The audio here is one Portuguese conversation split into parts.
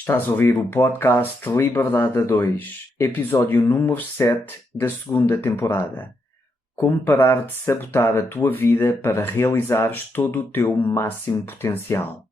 Estás a ouvir o podcast Liberdade a 2, episódio número 7 da segunda temporada. Como parar de sabotar a tua vida para realizares todo o teu máximo potencial.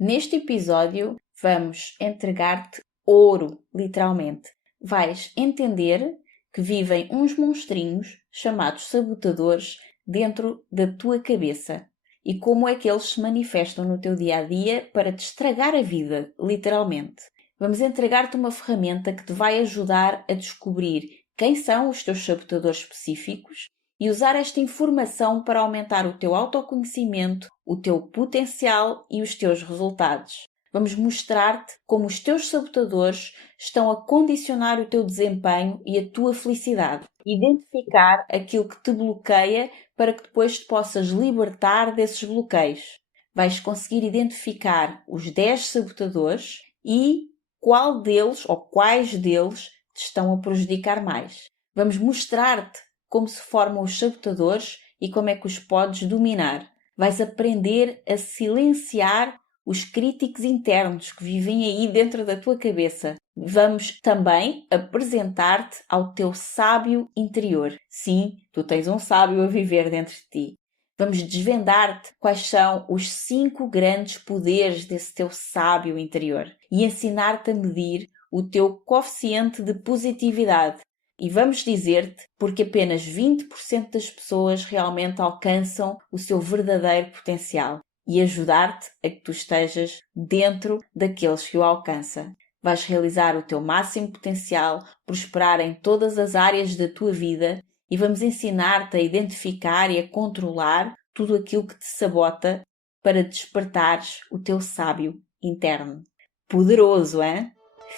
Neste episódio vamos entregar-te ouro, literalmente. Vais entender que vivem uns monstrinhos chamados sabotadores dentro da tua cabeça e como é que eles se manifestam no teu dia-a-dia para te estragar a vida, literalmente. Vamos entregar-te uma ferramenta que te vai ajudar a descobrir quem são os teus sabotadores específicos e usar esta informação para aumentar o teu autoconhecimento, o teu potencial e os teus resultados. Vamos mostrar-te como os teus sabotadores estão a condicionar o teu desempenho e a tua felicidade. Identificar aquilo que te bloqueia para que depois te possas libertar desses bloqueios. Vais conseguir identificar os 10 sabotadores e qual deles ou quais deles te estão a prejudicar mais. Vamos mostrar-te como se formam os sabotadores e como é que os podes dominar. Vais aprender a silenciar os críticos internos que vivem aí dentro da tua cabeça. Vamos também apresentar-te ao teu sábio interior. Sim, tu tens um sábio a viver dentro de ti. Vamos desvendar-te quais são os 5 grandes poderes desse teu sábio interior e ensinar-te a medir o teu coeficiente de positividade. E vamos dizer-te porque apenas 20% das pessoas realmente alcançam o seu verdadeiro potencial e ajudar-te a que tu estejas dentro daqueles que o alcançam. Vais realizar o teu máximo potencial, prosperar em todas as áreas da tua vida e vamos ensinar-te a identificar e a controlar tudo aquilo que te sabota para despertares o teu sábio interno. Poderoso, hein?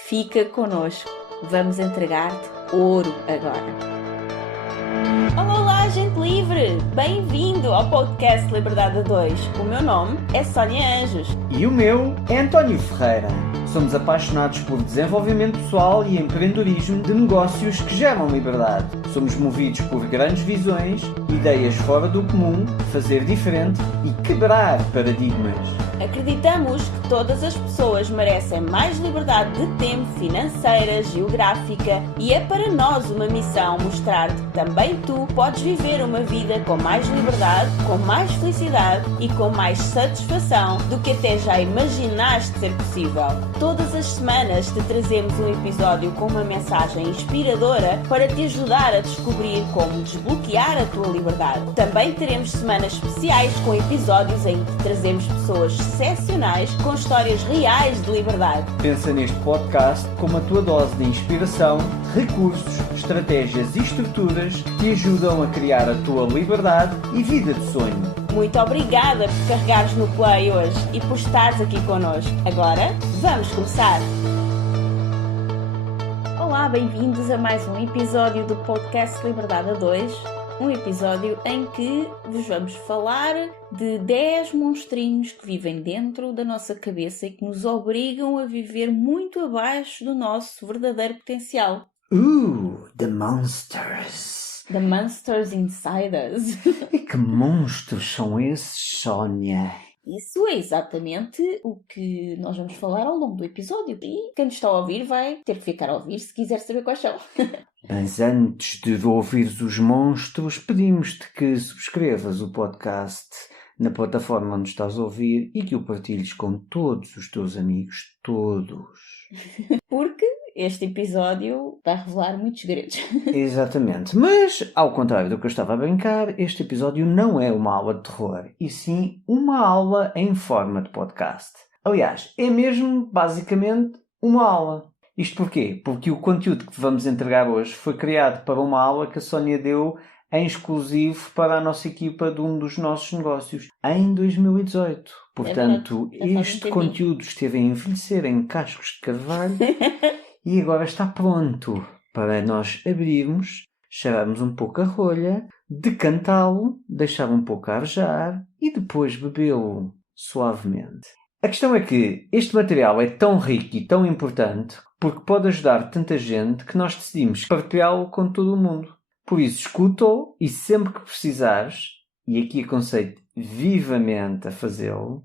Fica connosco. Vamos entregar-te ouro agora. Olá, gente livre! Bem-vindo ao podcast Liberdade a 2. O meu nome é Sónia Anjos. E o meu é António Ferreira. Somos apaixonados por desenvolvimento pessoal e empreendedorismo de negócios que geram liberdade. Somos movidos por grandes visões, ideias fora do comum, fazer diferente e quebrar paradigmas. Acreditamos que todas as pessoas merecem mais liberdade de tempo, financeira, geográfica e é para nós uma missão mostrar-te que também tu podes viver uma vida com mais liberdade, com mais felicidade e com mais satisfação do que até já imaginaste ser possível. Todas as semanas te trazemos um episódio com uma mensagem inspiradora para te ajudar a descobrir como desbloquear a tua liberdade. Também teremos semanas especiais com episódios em que te trazemos pessoas excepcionais com histórias reais de liberdade. Pensa neste podcast como a tua dose de inspiração, recursos, estratégias e estruturas que te ajudam a criar a tua liberdade e vida de sonho. Muito obrigada por carregares no play hoje e por estares aqui connosco. Agora, vamos começar! Olá, bem-vindos a mais um episódio do podcast Liberdade a 2. Um episódio em que vos vamos falar de 10 monstrinhos que vivem dentro da nossa cabeça e que nos obrigam a viver muito abaixo do nosso verdadeiro potencial. The monsters. The monsters inside us. E que monstros são esses, Sónia? Isso é exatamente o que nós vamos falar ao longo do episódio. E quem nos está a ouvir vai ter que ficar a ouvir se quiser saber quais são. Mas antes de ouvires os monstros, pedimos-te que subscrevas o podcast na plataforma onde estás a ouvir e que o partilhes com todos os teus amigos, todos. Porque este episódio vai revelar muitos segredos. Exatamente. Mas, ao contrário do que eu estava a brincar, este episódio não é uma aula de terror, e sim uma aula em forma de podcast. Aliás, é mesmo, basicamente, uma aula. Isto porquê? Porque o conteúdo que te vamos entregar hoje foi criado para uma aula que a Sónia deu em exclusivo para a nossa equipa de um dos nossos negócios em 2018. Portanto, este conteúdo esteve a envelhecer em cascos de carvalho e agora está pronto para nós abrirmos, cheirarmos um pouco a rolha, decantá-lo, deixar um pouco a arejar e depois bebê-lo suavemente. A questão é que este material é tão rico e tão importante porque pode ajudar tanta gente que nós decidimos partilhá-lo com todo o mundo. Por isso, escuta-o e sempre que precisares, e aqui aconselho vivamente a fazê-lo,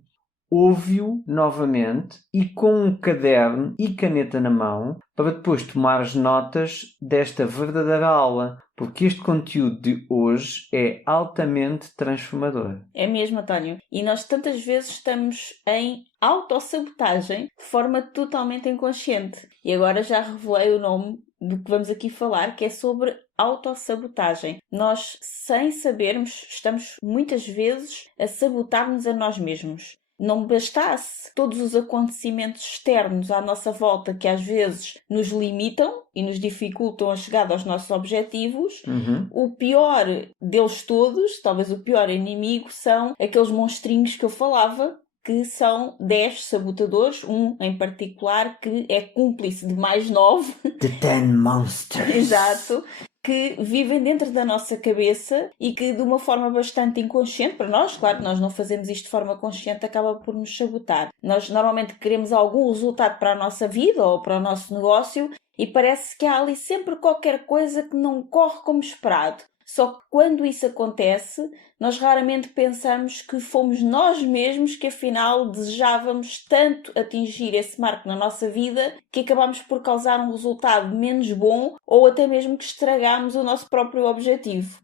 ouve-o novamente e com um caderno e caneta na mão para depois tomares notas desta verdadeira aula, porque este conteúdo de hoje é altamente transformador. É mesmo, António. E nós tantas vezes estamos em autossabotagem de forma totalmente inconsciente. E agora já revelei o nome do que vamos aqui falar, que é sobre autossabotagem. Nós, sem sabermos, estamos muitas vezes a sabotar-nos a nós mesmos. Não bastasse todos os acontecimentos externos à nossa volta que às vezes nos limitam e nos dificultam a chegar aos nossos objetivos, o pior deles todos, talvez o pior inimigo, são aqueles monstrinhos que eu falava, que são 10 sabotadores, um em particular que é cúmplice de mais 9. The 10 Monsters. Exato. Que vivem dentro da nossa cabeça e que de uma forma bastante inconsciente, para nós, claro, nós não fazemos isto de forma consciente, acaba por nos sabotar. Nós normalmente queremos algum resultado para a nossa vida ou para o nosso negócio e parece que há ali sempre qualquer coisa que não corre como esperado. Só que quando isso acontece, nós raramente pensamos que fomos nós mesmos que afinal desejávamos tanto atingir esse marco na nossa vida que acabamos por causar um resultado menos bom ou até mesmo que estragamos o nosso próprio objetivo.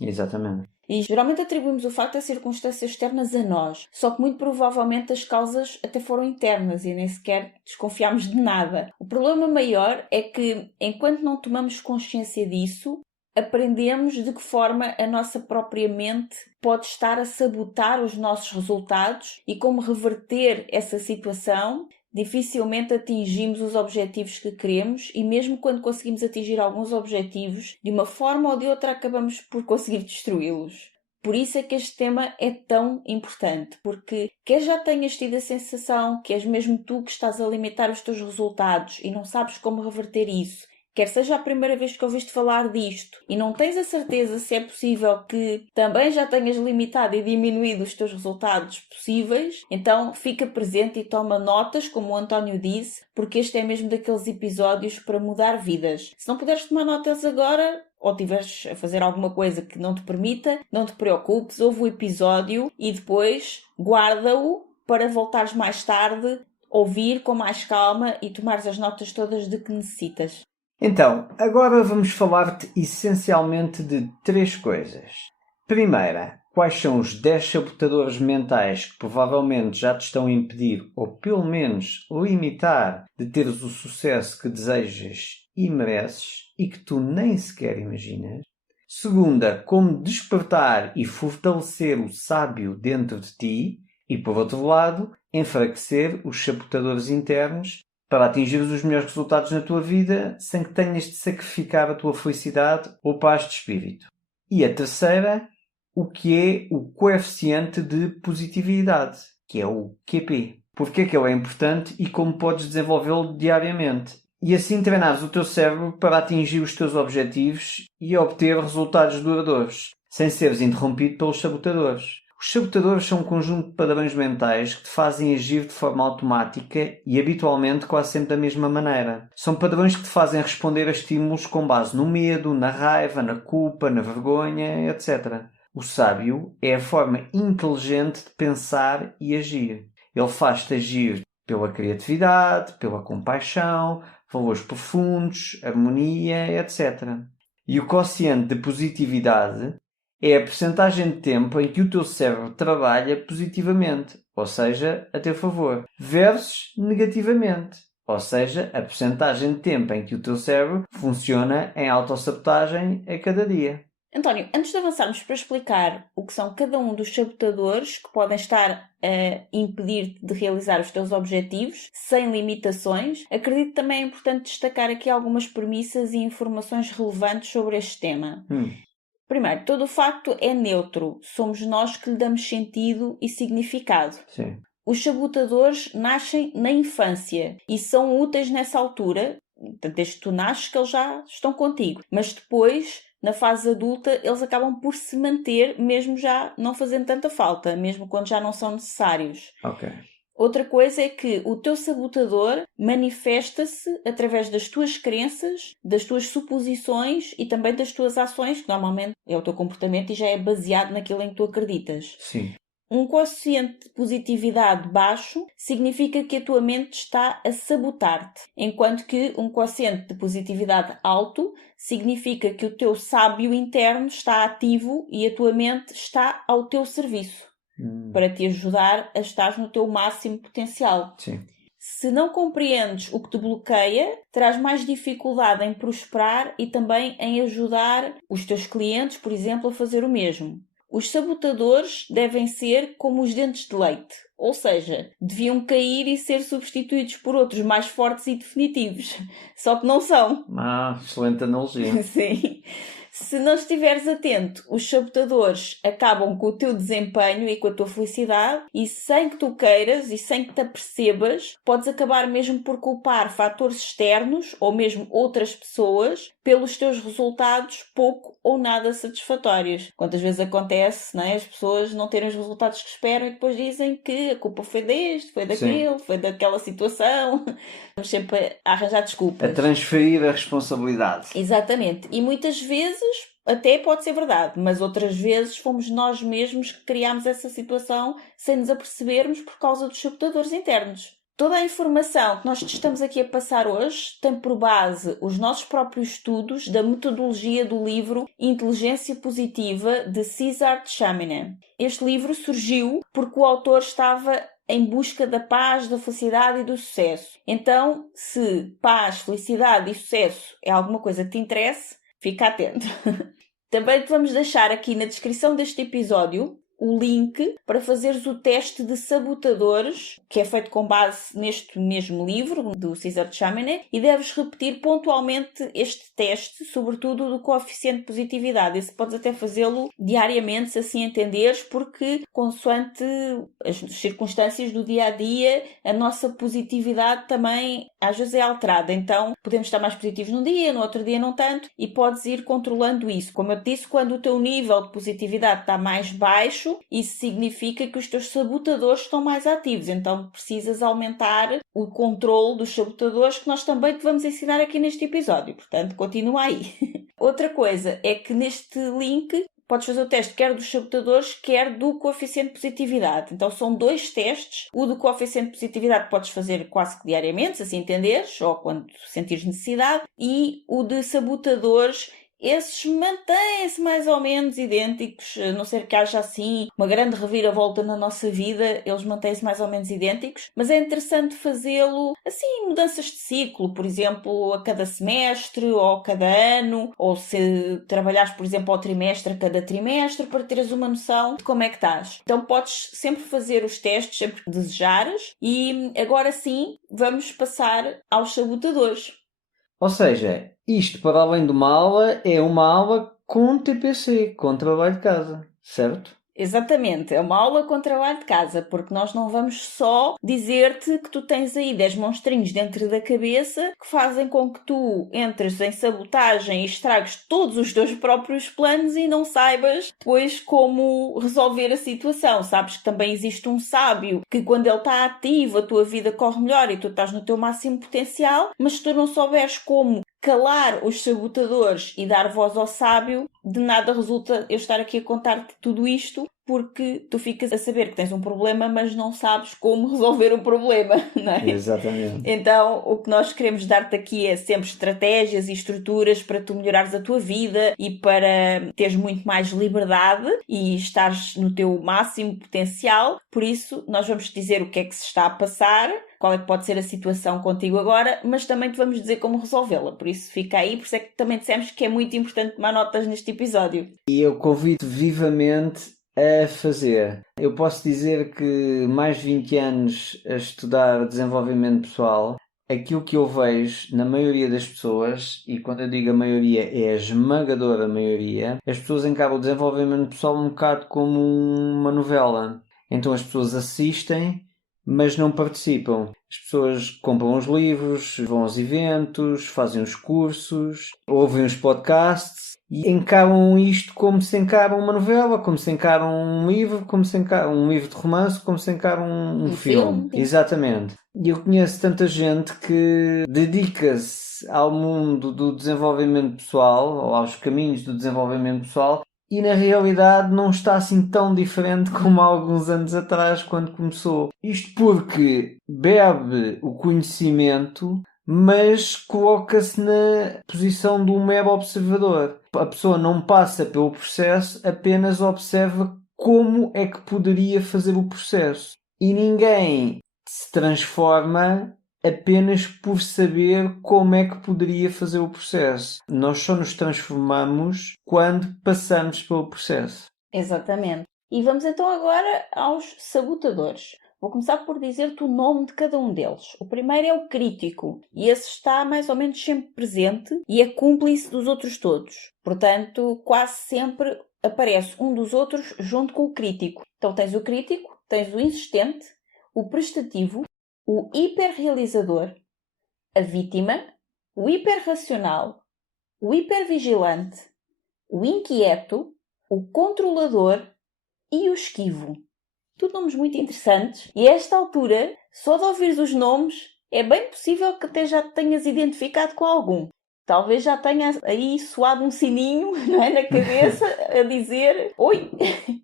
Exatamente. E geralmente atribuímos o facto das circunstâncias externas a nós. Só que muito provavelmente as causas até foram internas e nem sequer desconfiámos de nada. O problema maior é que, enquanto não tomamos consciência disso, aprendemos de que forma a nossa própria mente pode estar a sabotar os nossos resultados e como reverter essa situação. Dificilmente atingimos os objetivos que queremos e mesmo quando conseguimos atingir alguns objetivos, de uma forma ou de outra acabamos por conseguir destruí-los. Por isso é que este tema é tão importante, porque quer já tenhas tido a sensação que és mesmo tu que estás a limitar os teus resultados e não sabes como reverter isso, quer seja a primeira vez que ouviste falar disto e não tens a certeza se é possível que também já tenhas limitado e diminuído os teus resultados possíveis, então fica presente e toma notas, como o António disse, porque este é mesmo daqueles episódios para mudar vidas. Se não puderes tomar notas agora, ou tiveres a fazer alguma coisa que não te permita, não te preocupes, ouve o episódio e depois guarda-o para voltares mais tarde, ouvir com mais calma e tomares as notas todas de que necessitas. Então, agora vamos falar-te essencialmente de 3 coisas. Primeira, quais são os 10 sabotadores mentais que provavelmente já te estão a impedir, ou pelo menos limitar, de teres o sucesso que desejas e mereces e que tu nem sequer imaginas. Segunda, como despertar e fortalecer o sábio dentro de ti. E, por outro lado, enfraquecer os sabotadores internos para atingires os melhores resultados na tua vida sem que tenhas de sacrificar a tua felicidade ou paz de espírito. E a terceira, o que é o coeficiente de positividade, que é o QP. Porque é que ele é importante e como podes desenvolvê-lo diariamente. E assim treinares o teu cérebro para atingir os teus objetivos e obter resultados duradouros, sem seres interrompido pelos sabotadores. Os sabotadores são um conjunto de padrões mentais que te fazem agir de forma automática e habitualmente quase sempre da mesma maneira. São padrões que te fazem responder a estímulos com base no medo, na raiva, na culpa, na vergonha, etc. O sábio é a forma inteligente de pensar e agir. Ele faz-te agir pela criatividade, pela compaixão, valores profundos, harmonia, etc. E o quociente de positividade é a percentagem de tempo em que o teu cérebro trabalha positivamente, ou seja, a teu favor, versus negativamente, ou seja, a percentagem de tempo em que o teu cérebro funciona em autossabotagem a cada dia. António, antes de avançarmos para explicar o que são cada um dos sabotadores que podem estar a impedir-te de realizar os teus objetivos sem limitações, acredito também é importante destacar aqui algumas premissas e informações relevantes sobre este tema. Primeiro, todo o facto é neutro. Somos nós que lhe damos sentido e significado. Sim. Os sabotadores nascem na infância e são úteis nessa altura. Desde que tu nasces que eles já estão contigo. Mas depois, na fase adulta, eles acabam por se manter, mesmo já não fazendo tanta falta, mesmo quando já não são necessários. Ok. Outra coisa é que o teu sabotador manifesta-se através das tuas crenças, das tuas suposições e também das tuas ações, que normalmente é o teu comportamento e já é baseado naquilo em que tu acreditas. Sim. Um quociente de positividade baixo significa que a tua mente está a sabotar-te, enquanto que um quociente de positividade alto significa que o teu sábio interno está ativo e a tua mente está ao teu serviço, para te ajudar a estar no teu máximo potencial. Sim. Se não compreendes o que te bloqueia, terás mais dificuldade em prosperar e também em ajudar os teus clientes, por exemplo, a fazer o mesmo. Os sabotadores devem ser como os dentes de leite, ou seja, deviam cair e ser substituídos por outros mais fortes e definitivos. Só que não são. Excelente analogia. Sim. Se não estiveres atento, os sabotadores acabam com o teu desempenho e com a tua felicidade e sem que tu queiras e sem que te apercebas, podes acabar mesmo por culpar fatores externos ou mesmo outras pessoas pelos teus resultados pouco ou nada satisfatórios. Quantas vezes acontece, não é? As pessoas não terem os resultados que esperam e depois dizem que a culpa foi deste, foi daquele, foi daquela situação. Estamos sempre a arranjar desculpas. A transferir a responsabilidade. Exatamente. E muitas vezes até pode ser verdade, mas outras vezes fomos nós mesmos que criámos essa situação sem nos apercebermos por causa dos sabotadores internos. Toda a informação que nós te estamos aqui a passar hoje tem por base os nossos próprios estudos da metodologia do livro Inteligência Positiva de César de Chaminé. Este livro surgiu porque o autor estava em busca da paz, da felicidade e do sucesso. Então, se paz, felicidade e sucesso é alguma coisa que te interesse, fica atento. Também te vamos deixar aqui na descrição deste episódio o link para fazeres o teste de sabotadores, que é feito com base neste mesmo livro do César de Chaminé, e deves repetir pontualmente este teste, sobretudo do coeficiente de positividade. Esse podes até fazê-lo diariamente, se assim entenderes, porque consoante as circunstâncias do dia-a-dia, a nossa positividade também às vezes é alterada. Então, podemos estar mais positivos num dia, no outro dia não tanto, e podes ir controlando isso. Como eu te disse, quando o teu nível de positividade está mais baixo, isso significa que os teus sabotadores estão mais ativos. Então, precisas aumentar o controle dos sabotadores, que nós também te vamos ensinar aqui neste episódio. Portanto, continua aí. Outra coisa é que neste link podes fazer o teste quer dos sabotadores, quer do coeficiente de positividade. Então são 2 testes. O do coeficiente de positividade podes fazer quase que diariamente, se assim entenderes, ou quando sentires necessidade. E o de sabotadores, esses mantêm-se mais ou menos idênticos, a não ser que haja assim uma grande reviravolta na nossa vida, eles mantêm-se mais ou menos idênticos, mas é interessante fazê-lo assim, mudanças de ciclo, por exemplo, a cada semestre ou a cada ano, ou se trabalhares, por exemplo, ao trimestre, a cada trimestre, para teres uma noção de como é que estás. Então podes sempre fazer os testes, sempre que desejares, e agora sim vamos passar aos sabotadores. Ou seja, isto, para além de uma aula, é uma aula com TPC, com trabalho de casa, certo? Exatamente, é uma aula com trabalho de casa, porque nós não vamos só dizer-te que tu tens aí 10 monstrinhos dentro da cabeça que fazem com que tu entres em sabotagem e estragues todos os teus próprios planos e não saibas depois como resolver a situação. Sabes que também existe um sábio que quando ele está ativo a tua vida corre melhor e tu estás no teu máximo potencial, mas se tu não souberes como calar os sabotadores e dar voz ao sábio, de nada resulta eu estar aqui a contar-te tudo isto, porque tu ficas a saber que tens um problema, mas não sabes como resolver o problema, não é? Exatamente. Então, o que nós queremos dar-te aqui é sempre estratégias e estruturas para tu melhorares a tua vida e para teres muito mais liberdade e estares no teu máximo potencial. Por isso, nós vamos te dizer o que é que se está a passar, qual é que pode ser a situação contigo agora, mas também te vamos dizer como resolvê-la. Por isso fica aí, por isso é que também dissemos que é muito importante tomar notas neste episódio. E eu convido vivamente a fazer. Eu posso dizer que mais de 20 anos a estudar desenvolvimento pessoal, aquilo que eu vejo na maioria das pessoas, e quando eu digo a maioria é a esmagadora maioria, as pessoas encaram o desenvolvimento pessoal um bocado como uma novela. Então as pessoas assistem, mas não participam. As pessoas compram os livros, vão aos eventos, fazem os cursos, ouvem os podcasts e encaram isto como se encaram uma novela, como se encaram um livro, como se encaram um livro de romance, como se encaram um filme. Exatamente. E eu conheço tanta gente que dedica-se ao mundo do desenvolvimento pessoal, ou aos caminhos do desenvolvimento pessoal, e na realidade não está assim tão diferente como há alguns anos atrás, quando começou. Isto porque bebe o conhecimento, mas coloca-se na posição de um mero observador. A pessoa não passa pelo processo, apenas observa como é que poderia fazer o processo. E ninguém se transforma apenas por saber como é que poderia fazer o processo. Nós só nos transformamos quando passamos pelo processo. Exatamente. E vamos então agora aos sabotadores. Vou começar por dizer-te o nome de cada um deles. O primeiro é o crítico, e esse está mais ou menos sempre presente e é cúmplice dos outros todos. Portanto, quase sempre aparece um dos outros junto com o crítico. Então tens o crítico, tens o insistente, o prestativo, o hiperrealizador, a vítima, o hiperracional, o hipervigilante, o inquieto, o controlador e o esquivo. Tudo nomes muito interessantes. E a esta altura, só de ouvires os nomes, é bem possível que até já te tenhas identificado com algum. Talvez já tenha aí soado um sininho, não é, na cabeça a dizer: oi,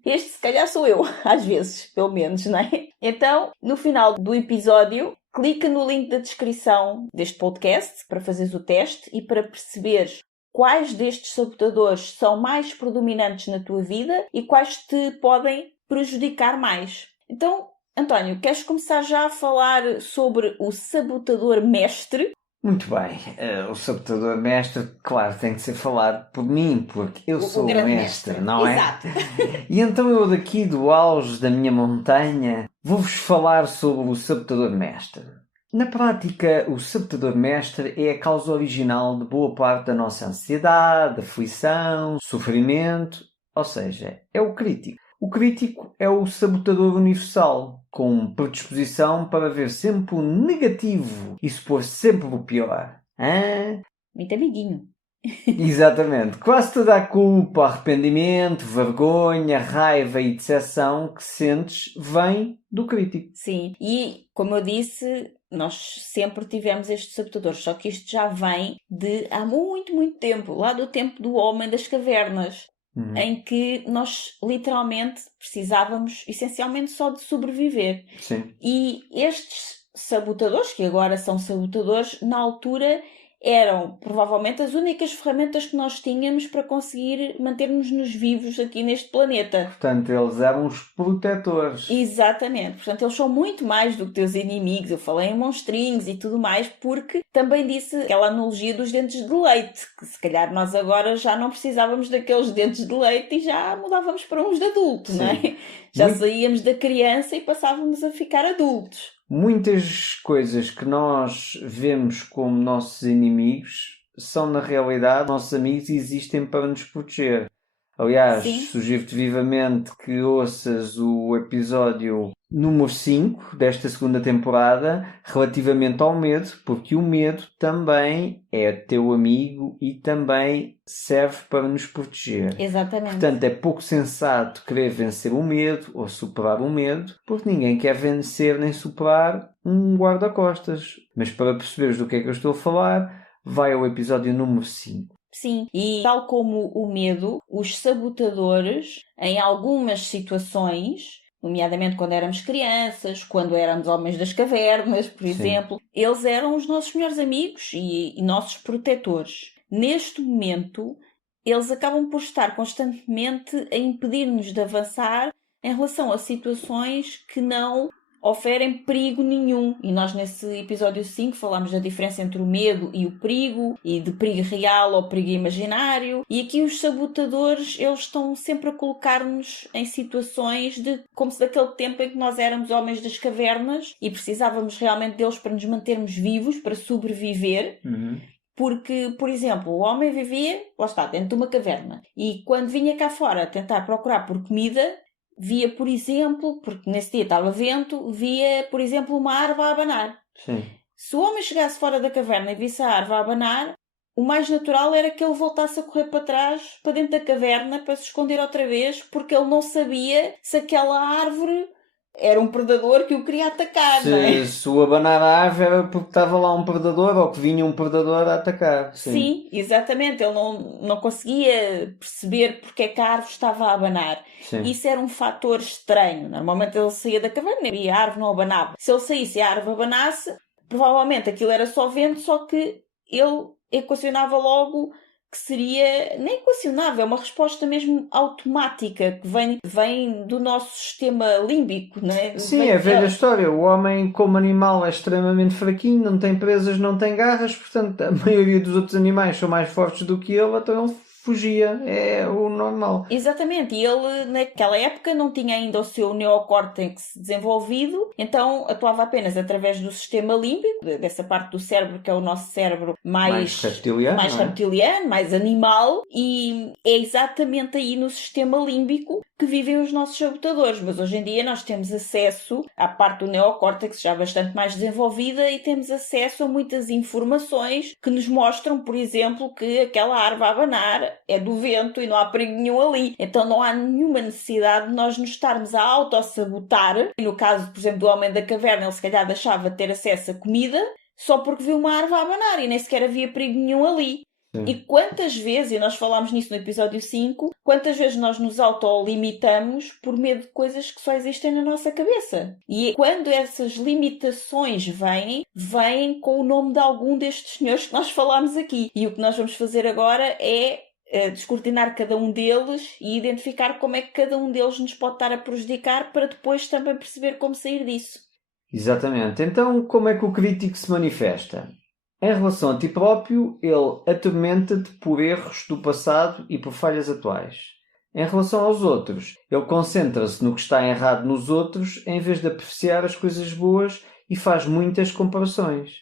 este se calhar sou eu. Às vezes, pelo menos, não é? Então, no final do episódio, clica no link da descrição deste podcast para fazeres o teste e para perceberes quais destes sabotadores são mais predominantes na tua vida e quais te podem prejudicar mais. Então, António, queres começar já a falar sobre o sabotador mestre? Muito bem. O sabotador mestre, claro, tem que ser falado por mim, porque eu sou o grande mestre, não é? Exato. E então eu daqui do auge da minha montanha vou-vos falar sobre o sabotador mestre. Na prática, o sabotador mestre é a causa original de boa parte da nossa ansiedade, aflição, sofrimento, ou seja, é o crítico. O crítico é o sabotador universal, com predisposição para ver sempre o negativo e supor sempre o pior. Hã? Muito amiguinho. Exatamente. Quase toda a culpa, arrependimento, vergonha, raiva e decepção que sentes vem do crítico. Sim, e como eu disse, nós sempre tivemos estes sabotadores, só que isto já vem de há muito, muito tempo, lá do tempo do homem das cavernas, em que nós literalmente precisávamos essencialmente só de sobreviver. Sim. E estes sabotadores, que agora são sabotadores, na altura eram provavelmente as únicas ferramentas que nós tínhamos para conseguir manter-nos vivos aqui neste planeta. Portanto, eles eram os protetores. Exatamente. Portanto, eles são muito mais do que teus inimigos. Eu falei em monstrinhos e tudo mais, porque também disse aquela analogia dos dentes de leite, que se calhar nós agora já não precisávamos daqueles dentes de leite e já mudávamos para uns de adulto, Sim. não é? Já saíamos da criança e passávamos a ficar adultos. Muitas coisas que nós vemos como nossos inimigos são, na realidade, nossos amigos e existem para nos proteger. Aliás, Sim. sugiro-te vivamente que ouças o episódio número 5 desta segunda temporada relativamente ao medo, porque o medo também é teu amigo e também serve para nos proteger. Exatamente. Portanto, é pouco sensato querer vencer o medo ou superar o medo, porque ninguém quer vencer nem superar um guarda-costas. Mas para perceberes do que é que eu estou a falar, vai ao episódio número 5. Sim, e tal como o medo, os sabotadores, em algumas situações, nomeadamente quando éramos crianças, quando éramos homens das cavernas, por exemplo, eles eram os nossos melhores amigos e nossos protetores. Neste momento, eles acabam por estar constantemente a impedir-nos de avançar em relação a situações que não oferem perigo nenhum. E nós nesse episódio 5 falámos da diferença entre o medo e o perigo, e de perigo real ou perigo imaginário. E aqui os sabotadores, eles estão sempre a colocar-nos em situações de como se daquele tempo em que nós éramos homens das cavernas e precisávamos realmente deles para nos mantermos vivos, para sobreviver. Porque, por exemplo, o homem vivia, lá está, dentro de uma caverna. E quando vinha cá fora tentar procurar por comida, via, por exemplo, porque nesse dia estava vento, via, por exemplo, uma árvore a abanar. Sim. Se o homem chegasse fora da caverna e visse a árvore a abanar, o mais natural era que ele voltasse a correr para trás, para dentro da caverna, para se esconder outra vez, porque ele não sabia se aquela árvore era um predador que o queria atacar, não é? Se o abanar a árvore era porque estava lá um predador ou que vinha um predador a atacar. Sim, exatamente. Ele não conseguia perceber porque é que a árvore estava a abanar. Sim. Isso era um fator estranho. Normalmente ele saía da caverna e a árvore não abanava. Se ele saísse e a árvore abanasse, provavelmente aquilo era só vento, só que ele equacionava logo que seria... Nem equacionava, é uma resposta mesmo automática, que vem do nosso sistema límbico, não é? Sim, é a velha história. O homem, como animal, é extremamente fraquinho, não tem presas, não tem garras, portanto, a maioria dos outros animais são mais fortes do que ele, então ele fugia. É o normal. Exatamente, e ele naquela época não tinha ainda o seu neocórtex desenvolvido, então atuava apenas através do sistema límbico, dessa parte do cérebro que é o nosso cérebro mais reptiliano, mais animal, e é exatamente aí no sistema límbico que vivem os nossos sabotadores. Mas hoje em dia nós temos acesso à parte do neocórtex já bastante mais desenvolvida e temos acesso a muitas informações que nos mostram, por exemplo, que aquela árvore a abanar é do vento e não há perigo nenhum ali. Então não há nenhuma necessidade de nós nos estarmos a autossabotar. No caso, por exemplo, do Homem da Caverna, ele se calhar deixava de ter acesso a comida só porque viu uma árvore a abanar e nem sequer havia perigo nenhum ali. Sim. E quantas vezes, e nós falámos nisso no episódio 5, quantas vezes nós nos autolimitamos por medo de coisas que só existem na nossa cabeça. E quando essas limitações vêm com o nome de algum destes senhores que nós falámos aqui. E o que nós vamos fazer agora é descortinar cada um deles e identificar como é que cada um deles nos pode estar a prejudicar para depois também perceber como sair disso. Exatamente. Então, como é que o crítico se manifesta? Em relação a ti próprio, ele atormenta-te por erros do passado e por falhas atuais. Em relação aos outros, ele concentra-se no que está errado nos outros em vez de apreciar as coisas boas e faz muitas comparações.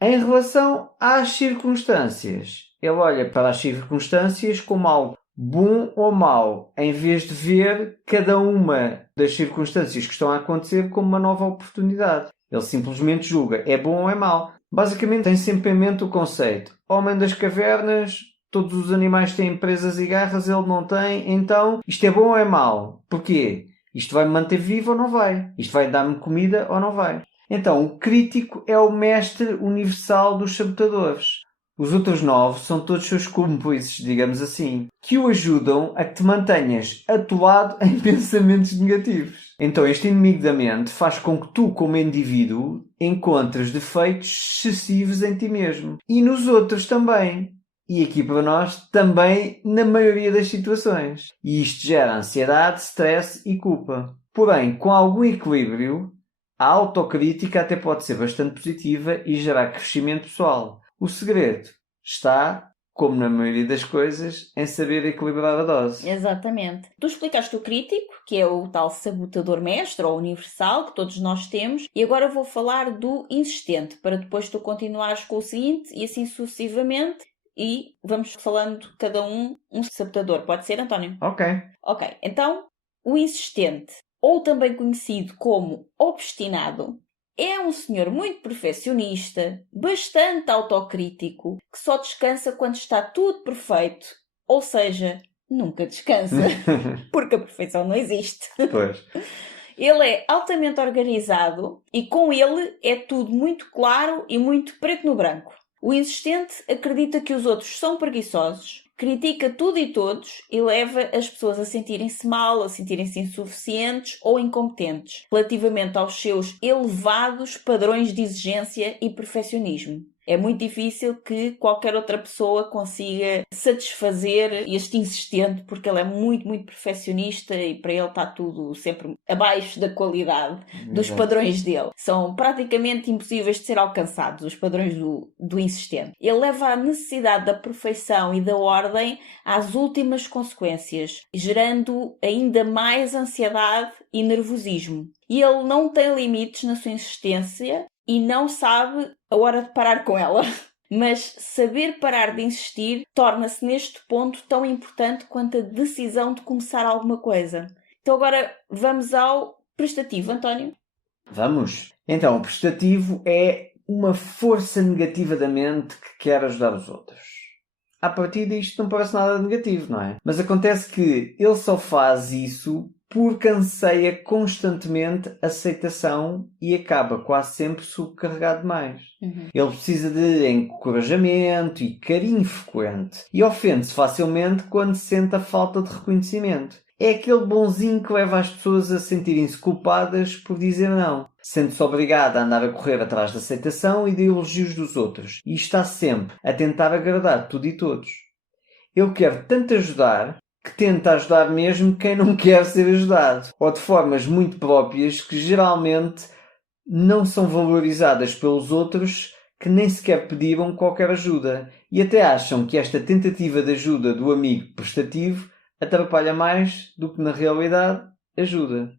Em relação às circunstâncias, ele olha para as circunstâncias como algo bom ou mau, em vez de ver cada uma das circunstâncias que estão a acontecer como uma nova oportunidade. Ele simplesmente julga, é bom ou é mau. Basicamente tem sempre em mente o conceito. Homem das cavernas, todos os animais têm presas e garras, ele não tem. Então, isto é bom ou é mau? Porquê? Isto vai me manter vivo ou não vai? Isto vai dar-me comida ou não vai? Então, o crítico é o mestre universal dos sabotadores. Os outros 9 são todos seus cúmplices, digamos assim, que o ajudam a que te mantenhas atuado em pensamentos negativos. Então este inimigo da mente faz com que tu, como indivíduo, encontres defeitos excessivos em ti mesmo. E nos outros também. E aqui para nós, também na maioria das situações. E isto gera ansiedade, stress e culpa. Porém, com algum equilíbrio, a autocrítica até pode ser bastante positiva e gerar crescimento pessoal. O segredo está, como na maioria das coisas, em saber equilibrar a dose. Exatamente. Tu explicaste o crítico, que é o tal sabotador mestre ou universal que todos nós temos, e agora vou falar do insistente, para depois tu continuares com o seguinte e assim sucessivamente, e vamos falando cada um sabotador. Pode ser, António? Ok. Ok. Então, o insistente, ou também conhecido como obstinado, é um senhor muito perfeccionista, bastante autocrítico, que só descansa quando está tudo perfeito. Ou seja, nunca descansa, porque a perfeição não existe. Pois. Ele é altamente organizado e com ele é tudo muito claro e muito preto no branco. O insistente acredita que os outros são preguiçosos, critica tudo e todos e leva as pessoas a sentirem-se mal, a sentirem-se insuficientes ou incompetentes relativamente aos seus elevados padrões de exigência e perfeccionismo. É muito difícil que qualquer outra pessoa consiga satisfazer este insistente, porque ele é muito, muito perfeccionista e para ele está tudo sempre abaixo da qualidade dos padrões dele. São praticamente impossíveis de ser alcançados, os padrões do insistente. Ele leva a necessidade da perfeição e da ordem às últimas consequências, gerando ainda mais ansiedade e nervosismo. E ele não tem limites na sua insistência e não sabe a hora de parar com ela. Mas saber parar de insistir torna-se neste ponto tão importante quanto a decisão de começar alguma coisa. Então agora vamos ao prestativo, António. Vamos. Então, o prestativo é uma força negativa da mente que quer ajudar os outros. À partida isto não parece nada negativo, não é? Mas acontece que ele só faz isso porque anseia constantemente aceitação e acaba quase sempre sobrecarregado demais. Ele precisa de encorajamento e carinho frequente e ofende-se facilmente quando sente a falta de reconhecimento. É aquele bonzinho que leva as pessoas a sentirem-se culpadas por dizer não. Sente-se obrigado a andar a correr atrás da aceitação e de elogios dos outros e está sempre a tentar agradar tudo e todos. Ele quer tanto ajudar que tenta ajudar mesmo quem não quer ser ajudado, ou de formas muito próprias que geralmente não são valorizadas pelos outros que nem sequer pediram qualquer ajuda e até acham que esta tentativa de ajuda do amigo prestativo atrapalha mais do que na realidade ajuda.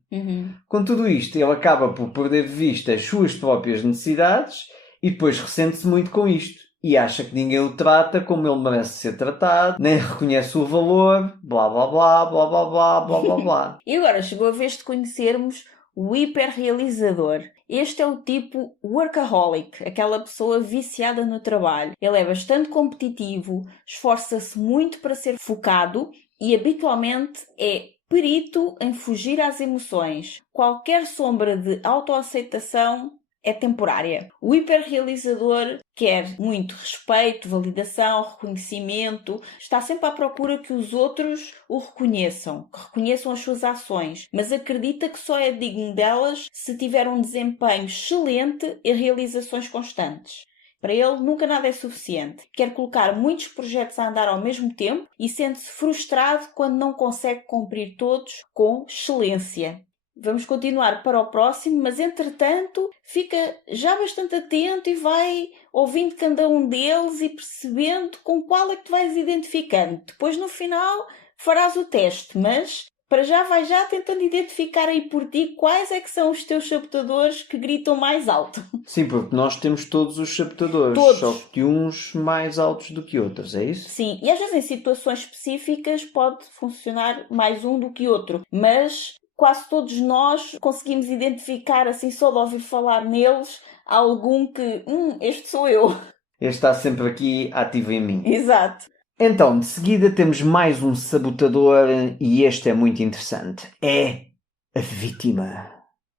Com tudo isto, ele acaba por perder de vista as suas próprias necessidades e depois ressente-se muito com isto. E acha que ninguém o trata como ele merece ser tratado, nem reconhece o valor, blá blá blá, blá blá blá, blá blá blá. E agora chegou a vez de conhecermos o hiperrealizador. Este é o tipo workaholic, aquela pessoa viciada no trabalho. Ele é bastante competitivo, esforça-se muito para ser focado e habitualmente é perito em fugir às emoções. Qualquer sombra de autoaceitação é temporária. O hiperrealizador quer muito respeito, validação, reconhecimento, está sempre à procura que os outros o reconheçam, que reconheçam as suas ações, mas acredita que só é digno delas se tiver um desempenho excelente e realizações constantes. Para ele, nunca nada é suficiente. Quer colocar muitos projetos a andar ao mesmo tempo e sente-se frustrado quando não consegue cumprir todos com excelência. Vamos continuar para o próximo, mas entretanto fica já bastante atento e vai ouvindo cada um deles e percebendo com qual é que te vais identificando. Depois no final farás o teste, mas para já vai já tentando identificar aí por ti quais é que são os teus sabotadores que gritam mais alto. Sim, porque nós temos todos os sabotadores, Todos. só que uns mais altos do que outros, é isso? Sim, e às vezes em situações específicas pode funcionar mais um do que outro, mas quase todos nós conseguimos identificar, assim só de ouvir falar neles, algum que, este sou eu. Este está sempre aqui ativo em mim. Exato. Então, de seguida temos mais um sabotador e este é muito interessante. É a vítima.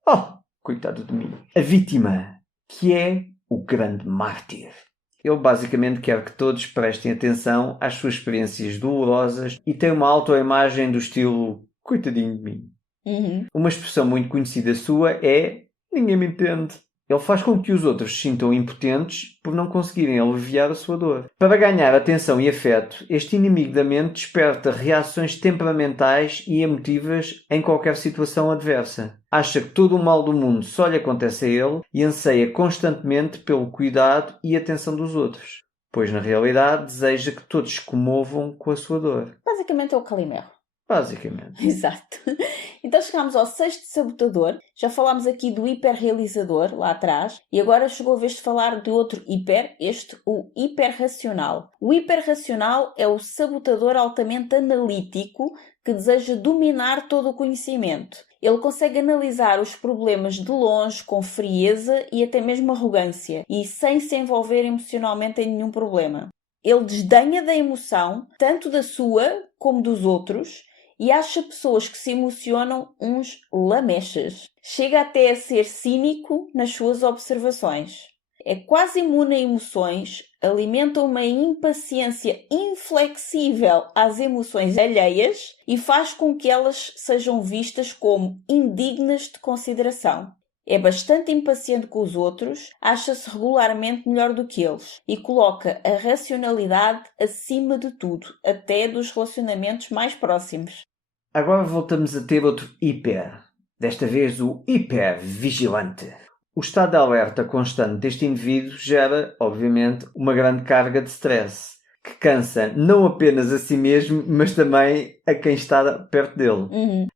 Oh, coitado de mim. A vítima, que é o grande mártir. Ele basicamente quer que todos prestem atenção às suas experiências dolorosas e tem uma autoimagem do estilo coitadinho de mim. Uma expressão muito conhecida sua é ninguém me entende. Ele faz com que os outros se sintam impotentes por não conseguirem aliviar a sua dor. Para ganhar atenção e afeto, este inimigo da mente desperta reações temperamentais e emotivas em qualquer situação adversa. Acha que todo o mal do mundo só lhe acontece a ele e anseia constantemente pelo cuidado e atenção dos outros, pois na realidade deseja que todos se comovam com a sua dor. Basicamente é o Calimero. Basicamente. Exato. Então chegámos ao sexto sabotador. Já falámos aqui do hiperrealizador, lá atrás. E agora chegou a vez de falar de outro hiper, o hiperracional. O hiperracional é o sabotador altamente analítico que deseja dominar todo o conhecimento. Ele consegue analisar os problemas de longe, com frieza e até mesmo arrogância, e sem se envolver emocionalmente em nenhum problema. Ele desdenha da emoção, tanto da sua como dos outros, e acha pessoas que se emocionam uns lamechas. Chega até a ser cínico nas suas observações. É quase imune a emoções, alimenta uma impaciência inflexível às emoções alheias e faz com que elas sejam vistas como indignas de consideração. É bastante impaciente com os outros, acha-se regularmente melhor do que eles e coloca a racionalidade acima de tudo, até dos relacionamentos mais próximos. Agora voltamos a ter outro hiper, desta vez o hipervigilante. O estado de alerta constante deste indivíduo gera, obviamente, uma grande carga de stress, que cansa não apenas a si mesmo, mas também a quem está perto dele.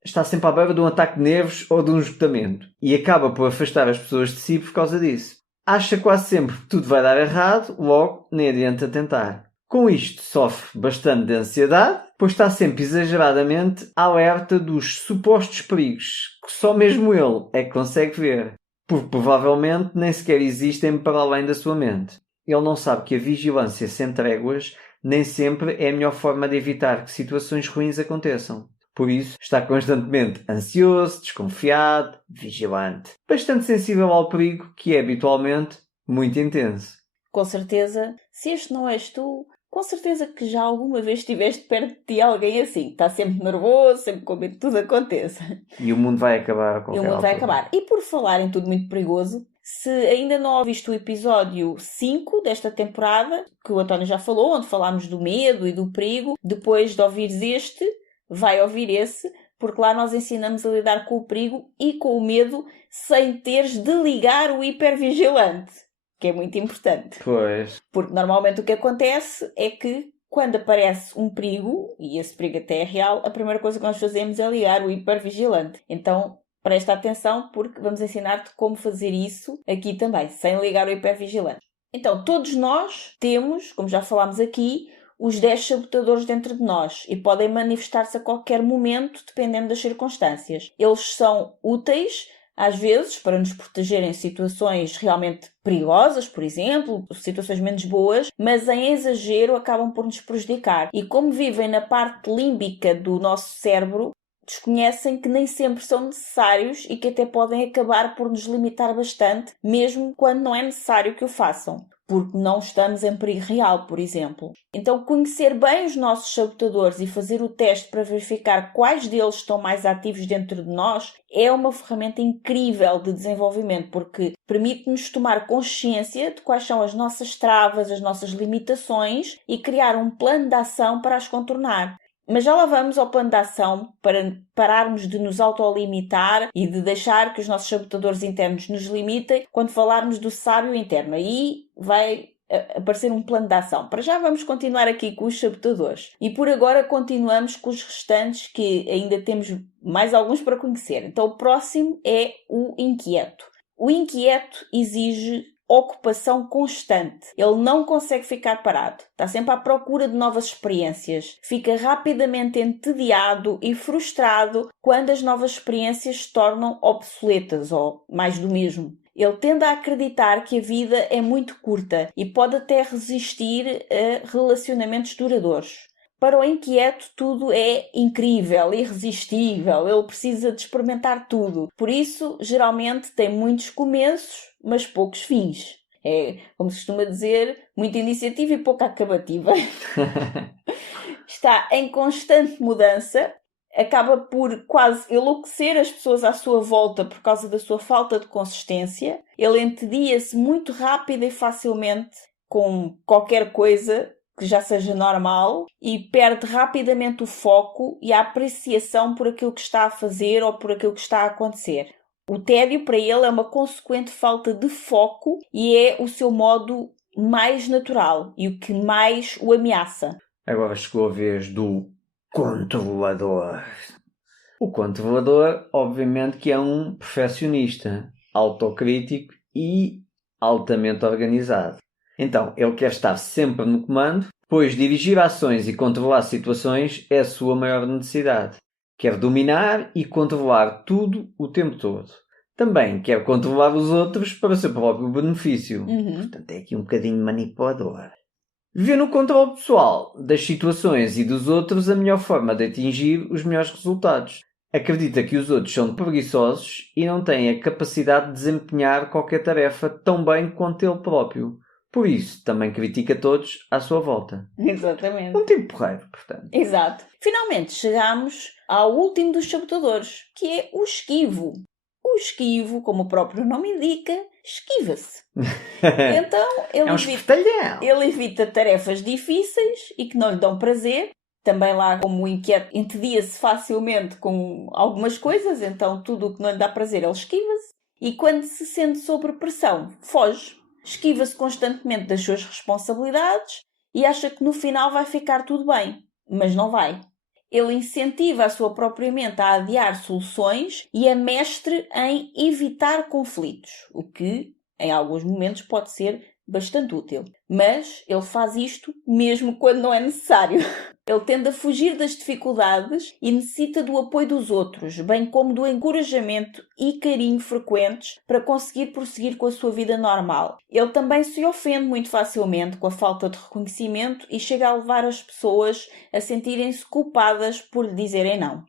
Está sempre à beira de um ataque de nervos ou de um esgotamento, e acaba por afastar as pessoas de si por causa disso. Acha quase sempre que tudo vai dar errado, logo nem adianta tentar. Com isto sofre bastante de ansiedade, pois está sempre exageradamente alerta dos supostos perigos, que só mesmo ele é que consegue ver, porque provavelmente nem sequer existem para além da sua mente. Ele não sabe que a vigilância sem tréguas nem sempre é a melhor forma de evitar que situações ruins aconteçam. Por isso, está constantemente ansioso, desconfiado, vigilante. Bastante sensível ao perigo, que é habitualmente muito intenso. Com certeza, se este não és tu, com certeza que já alguma vez estiveste perto de ti alguém assim. Está sempre nervoso, sempre com medo que tudo aconteça. E o mundo vai acabar a qualquer E o mundo vai altura. acabar. E por falar em tudo muito perigoso, se ainda não ouviste o episódio 5 desta temporada, que o António já falou, onde falámos do medo e do perigo, depois de ouvires este, vai ouvir esse, porque lá nós ensinamos a lidar com o perigo e com o medo sem teres de ligar o hipervigilante, que é muito importante. Pois. Porque normalmente o que acontece é que quando aparece um perigo, e esse perigo até é real, a primeira coisa que nós fazemos é ligar o hipervigilante. Então, presta atenção porque vamos ensinar-te como fazer isso aqui também, sem ligar o hipervigilante. Então, todos nós temos, como já falámos aqui, os 10 sabotadores dentro de nós e podem manifestar-se a qualquer momento, dependendo das circunstâncias. Eles são úteis, às vezes, para nos proteger em situações realmente perigosas, por exemplo, situações menos boas, mas em exagero acabam por nos prejudicar. E como vivem na parte límbica do nosso cérebro, desconhecem que nem sempre são necessários e que até podem acabar por nos limitar bastante, mesmo quando não é necessário que o façam, porque não estamos em perigo real, por exemplo. Então, conhecer bem os nossos sabotadores e fazer o teste para verificar quais deles estão mais ativos dentro de nós é uma ferramenta incrível de desenvolvimento, porque permite-nos tomar consciência de quais são as nossas travas, as nossas limitações e criar um plano de ação para as contornar. Mas já lá vamos ao plano de ação para pararmos de nos autolimitar e de deixar que os nossos sabotadores internos nos limitem quando falarmos do sábio interno. Aí vai aparecer um plano de ação. Para já vamos continuar aqui com os sabotadores. E por agora continuamos com os restantes, que ainda temos mais alguns para conhecer. Então o próximo é o inquieto. O inquieto exige ocupação constante. Ele não consegue ficar parado. Está sempre à procura de novas experiências. Fica rapidamente entediado e frustrado quando as novas experiências se tornam obsoletas ou mais do mesmo. Ele tende a acreditar que a vida é muito curta e pode até resistir a relacionamentos duradouros. Para o inquieto, tudo é incrível, irresistível, ele precisa de experimentar tudo. Por isso, geralmente tem muitos começos, mas poucos fins. É, como se costuma dizer, muita iniciativa e pouca acabativa. Está em constante mudança, acaba por quase enlouquecer as pessoas à sua volta por causa da sua falta de consistência. Ele entedia-se muito rápido e facilmente com qualquer coisa que já seja normal e perde rapidamente o foco e a apreciação por aquilo que está a fazer ou por aquilo que está a acontecer. O tédio para ele é uma consequente falta de foco e é o seu modo mais natural e o que mais o ameaça. Agora chegou a vez do controlador. O controlador, obviamente, que é um perfeccionista, autocrítico e altamente organizado. Então, ele quer estar sempre no comando, pois dirigir ações e controlar situações é a sua maior necessidade. Quer dominar e controlar tudo o tempo todo. Também quer controlar os outros para o seu próprio benefício. Portanto, é aqui um bocadinho manipulador. Vê no controle pessoal das situações e dos outros a melhor forma de atingir os melhores resultados. Acredita que os outros são preguiçosos e não têm a capacidade de desempenhar qualquer tarefa tão bem quanto ele próprio. Por isso, também critica todos à sua volta. Exatamente. Um tipo porreiro, portanto. Exato. Finalmente chegamos ao último dos sabotadores, que é o esquivo. O esquivo, como o próprio nome indica, esquiva-se. Então, ele evita tarefas difíceis e que não lhe dão prazer. Também lá, como o inquieto, entedia-se facilmente com algumas coisas, então tudo o que não lhe dá prazer, ele esquiva-se. E quando se sente sob pressão, foge. Esquiva-se constantemente das suas responsabilidades e acha que no final vai ficar tudo bem, mas não vai. Ele incentiva a sua própria mente a adiar soluções e é mestre em evitar conflitos, o que, em alguns momentos, pode ser bastante útil. Mas ele faz isto mesmo quando não é necessário. Ele tende a fugir das dificuldades e necessita do apoio dos outros, bem como do encorajamento e carinho frequentes para conseguir prosseguir com a sua vida normal. Ele também se ofende muito facilmente com a falta de reconhecimento e chega a levar as pessoas a sentirem-se culpadas por lhe dizerem não.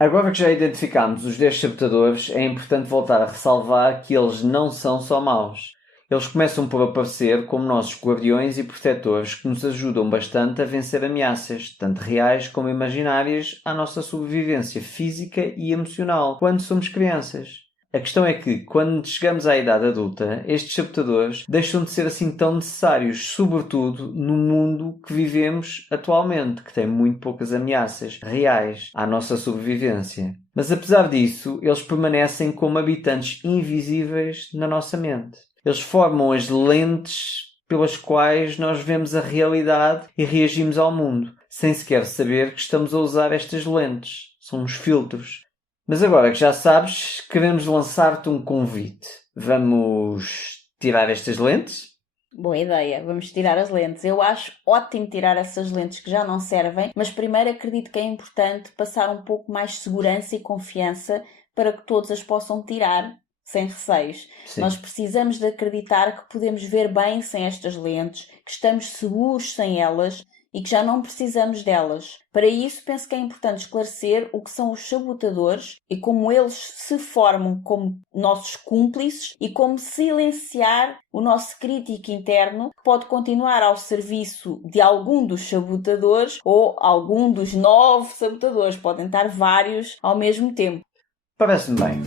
Agora que já identificámos os 10 sabotadores, é importante voltar a ressalvar que eles não são só maus. Eles começam por aparecer como nossos guardiões e protetores que nos ajudam bastante a vencer ameaças, tanto reais como imaginárias, à nossa sobrevivência física e emocional, quando somos crianças. A questão é que, quando chegamos à idade adulta, estes sabotadores deixam de ser assim tão necessários, sobretudo no mundo que vivemos atualmente, que tem muito poucas ameaças reais à nossa sobrevivência. Mas apesar disso, eles permanecem como habitantes invisíveis na nossa mente. Eles formam as lentes pelas quais nós vemos a realidade e reagimos ao mundo, sem sequer saber que estamos a usar estas lentes. São uns filtros. Mas agora que já sabes, queremos lançar-te um convite. Vamos tirar estas lentes? Boa ideia, vamos tirar as lentes. Eu acho ótimo tirar essas lentes que já não servem, mas primeiro acredito que é importante passar um pouco mais de segurança e confiança para que todos as possam tirar sem receios. Sim. Nós precisamos de acreditar que podemos ver bem sem estas lentes, que estamos seguros sem elas e que já não precisamos delas. Para isso, penso que é importante esclarecer o que são os sabotadores e como eles se formam como nossos cúmplices e como silenciar o nosso crítico interno, que pode continuar ao serviço de algum dos sabotadores ou algum dos 9 sabotadores. Podem estar vários ao mesmo tempo. Parece-me bem.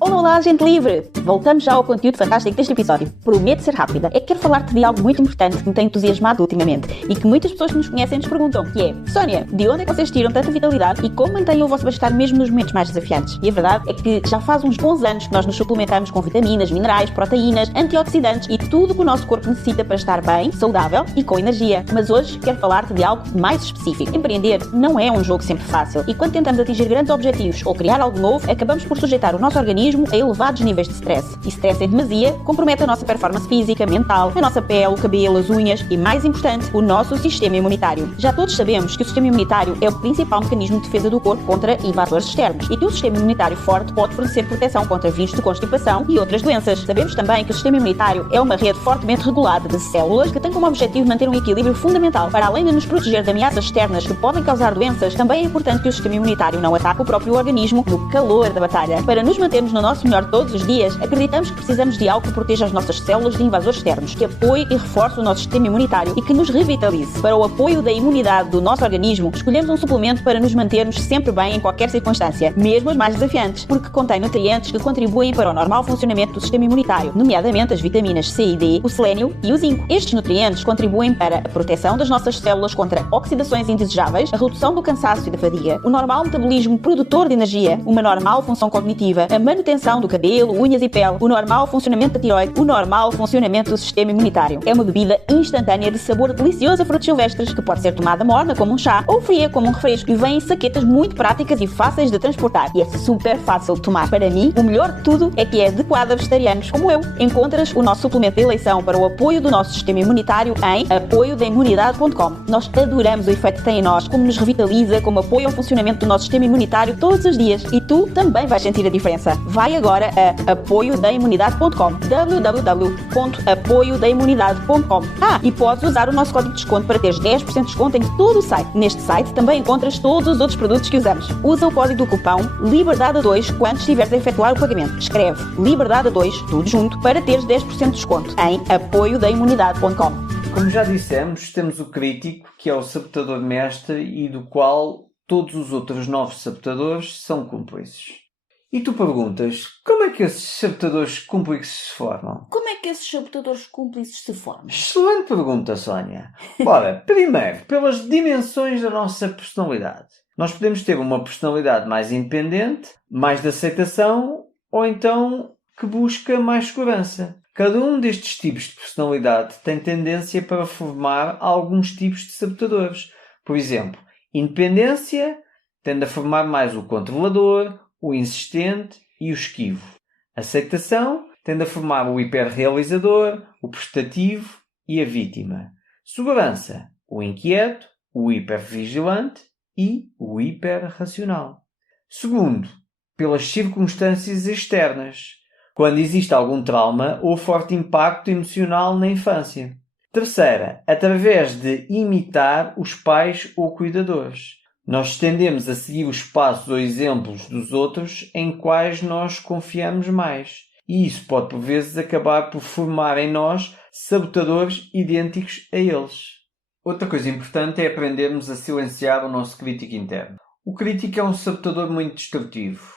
Olá, gente livre! Voltamos já ao conteúdo fantástico deste episódio. Prometo ser rápida. É que quero falar-te de algo muito importante que me tem entusiasmado ultimamente e que muitas pessoas que nos conhecem nos perguntam, que é: Sónia, de onde é que vocês tiram tanta vitalidade e como mantêm o vosso bem-estar mesmo nos momentos mais desafiantes? E a verdade é que já faz uns bons anos que nós nos suplementamos com vitaminas, minerais, proteínas, antioxidantes e tudo o que o nosso corpo necessita para estar bem, saudável e com energia. Mas hoje quero falar-te de algo mais específico. Empreender não é um jogo sempre fácil e quando tentamos atingir grandes objetivos ou criar algo novo, acabamos por sujeitar o nosso organismo a elevados níveis de stress. E stress em demasia compromete a nossa performance física, mental, a nossa pele, o cabelo, as unhas e, mais importante, o nosso sistema imunitário. Já todos sabemos que o sistema imunitário é o principal mecanismo de defesa do corpo contra invasores externos e que um sistema imunitário forte pode fornecer proteção contra vírus de constipação e outras doenças. Sabemos também que o sistema imunitário é uma rede fortemente regulada de células que tem como objetivo manter um equilíbrio fundamental. Para além de nos proteger de ameaças externas que podem causar doenças, também é importante que o sistema imunitário não ataque o próprio organismo no calor da batalha. Para nos mantermos no nosso melhor todos os dias, acreditamos que precisamos de algo que proteja as nossas células de invasores externos, que apoie e reforce o nosso sistema imunitário e que nos revitalize. Para o apoio da imunidade do nosso organismo, escolhemos um suplemento para nos mantermos sempre bem em qualquer circunstância, mesmo as mais desafiantes, porque contém nutrientes que contribuem para o normal funcionamento do sistema imunitário, nomeadamente as vitaminas C e D, o selênio e o zinco. Estes nutrientes contribuem para a proteção das nossas células contra oxidações indesejáveis, a redução do cansaço e da fadiga, o normal metabolismo produtor de energia, uma normal função cognitiva, a manutenção do cabelo, unhas e pele, o normal funcionamento da tiroide, o normal funcionamento do sistema imunitário. É uma bebida instantânea de sabor delicioso a frutos silvestres que pode ser tomada morna como um chá ou fria como um refresco e vem em saquetas muito práticas e fáceis de transportar e é super fácil de tomar. Para mim, o melhor de tudo é que é adequado a vegetarianos como eu. Encontras o nosso suplemento de eleição para o apoio do nosso sistema imunitário em apoiodaimunidade.com. Nós adoramos o efeito que tem em nós, como nos revitaliza, como apoia ao funcionamento do nosso sistema imunitário todos os dias e tu também vais sentir a diferença. Vai agora a apoiodaimunidade.com www.apoiodaimunidade.com e podes usar o nosso código de desconto para teres 10% de desconto em todo o site. Neste site também encontras todos os outros produtos que usamos. Usa o código do cupão LIBERDADE2 quando estiveres a efetuar o pagamento. Escreve LIBERDADE2, tudo junto, para teres 10% de desconto em apoiodaimunidade.com. Como já dissemos, temos o crítico, que é o sabotador mestre e do qual todos os outros 9 sabotadores são cúmplices. E tu perguntas, como é que esses sabotadores cúmplices se formam? Como é que esses sabotadores cúmplices se formam? Excelente pergunta, Sónia. Ora, primeiro, pelas dimensões da nossa personalidade. Nós podemos ter uma personalidade mais independente, mais de aceitação, ou então que busca mais segurança. Cada um destes tipos de personalidade tem tendência para formar alguns tipos de sabotadores. Por exemplo, independência tende a formar mais o controlador, o insistente e o esquivo. Aceitação tende a formar o hiperrealizador, o prestativo e a vítima. Segurança, o inquieto, o hipervigilante e o hiperracional. Segundo, pelas circunstâncias externas, quando existe algum trauma ou forte impacto emocional na infância. Terceira, através de imitar os pais ou cuidadores. Nós tendemos a seguir os passos ou exemplos dos outros em quais nós confiamos mais. E isso pode, por vezes, acabar por formar em nós sabotadores idênticos a eles. Outra coisa importante é aprendermos a silenciar o nosso crítico interno. O crítico é um sabotador muito destrutivo.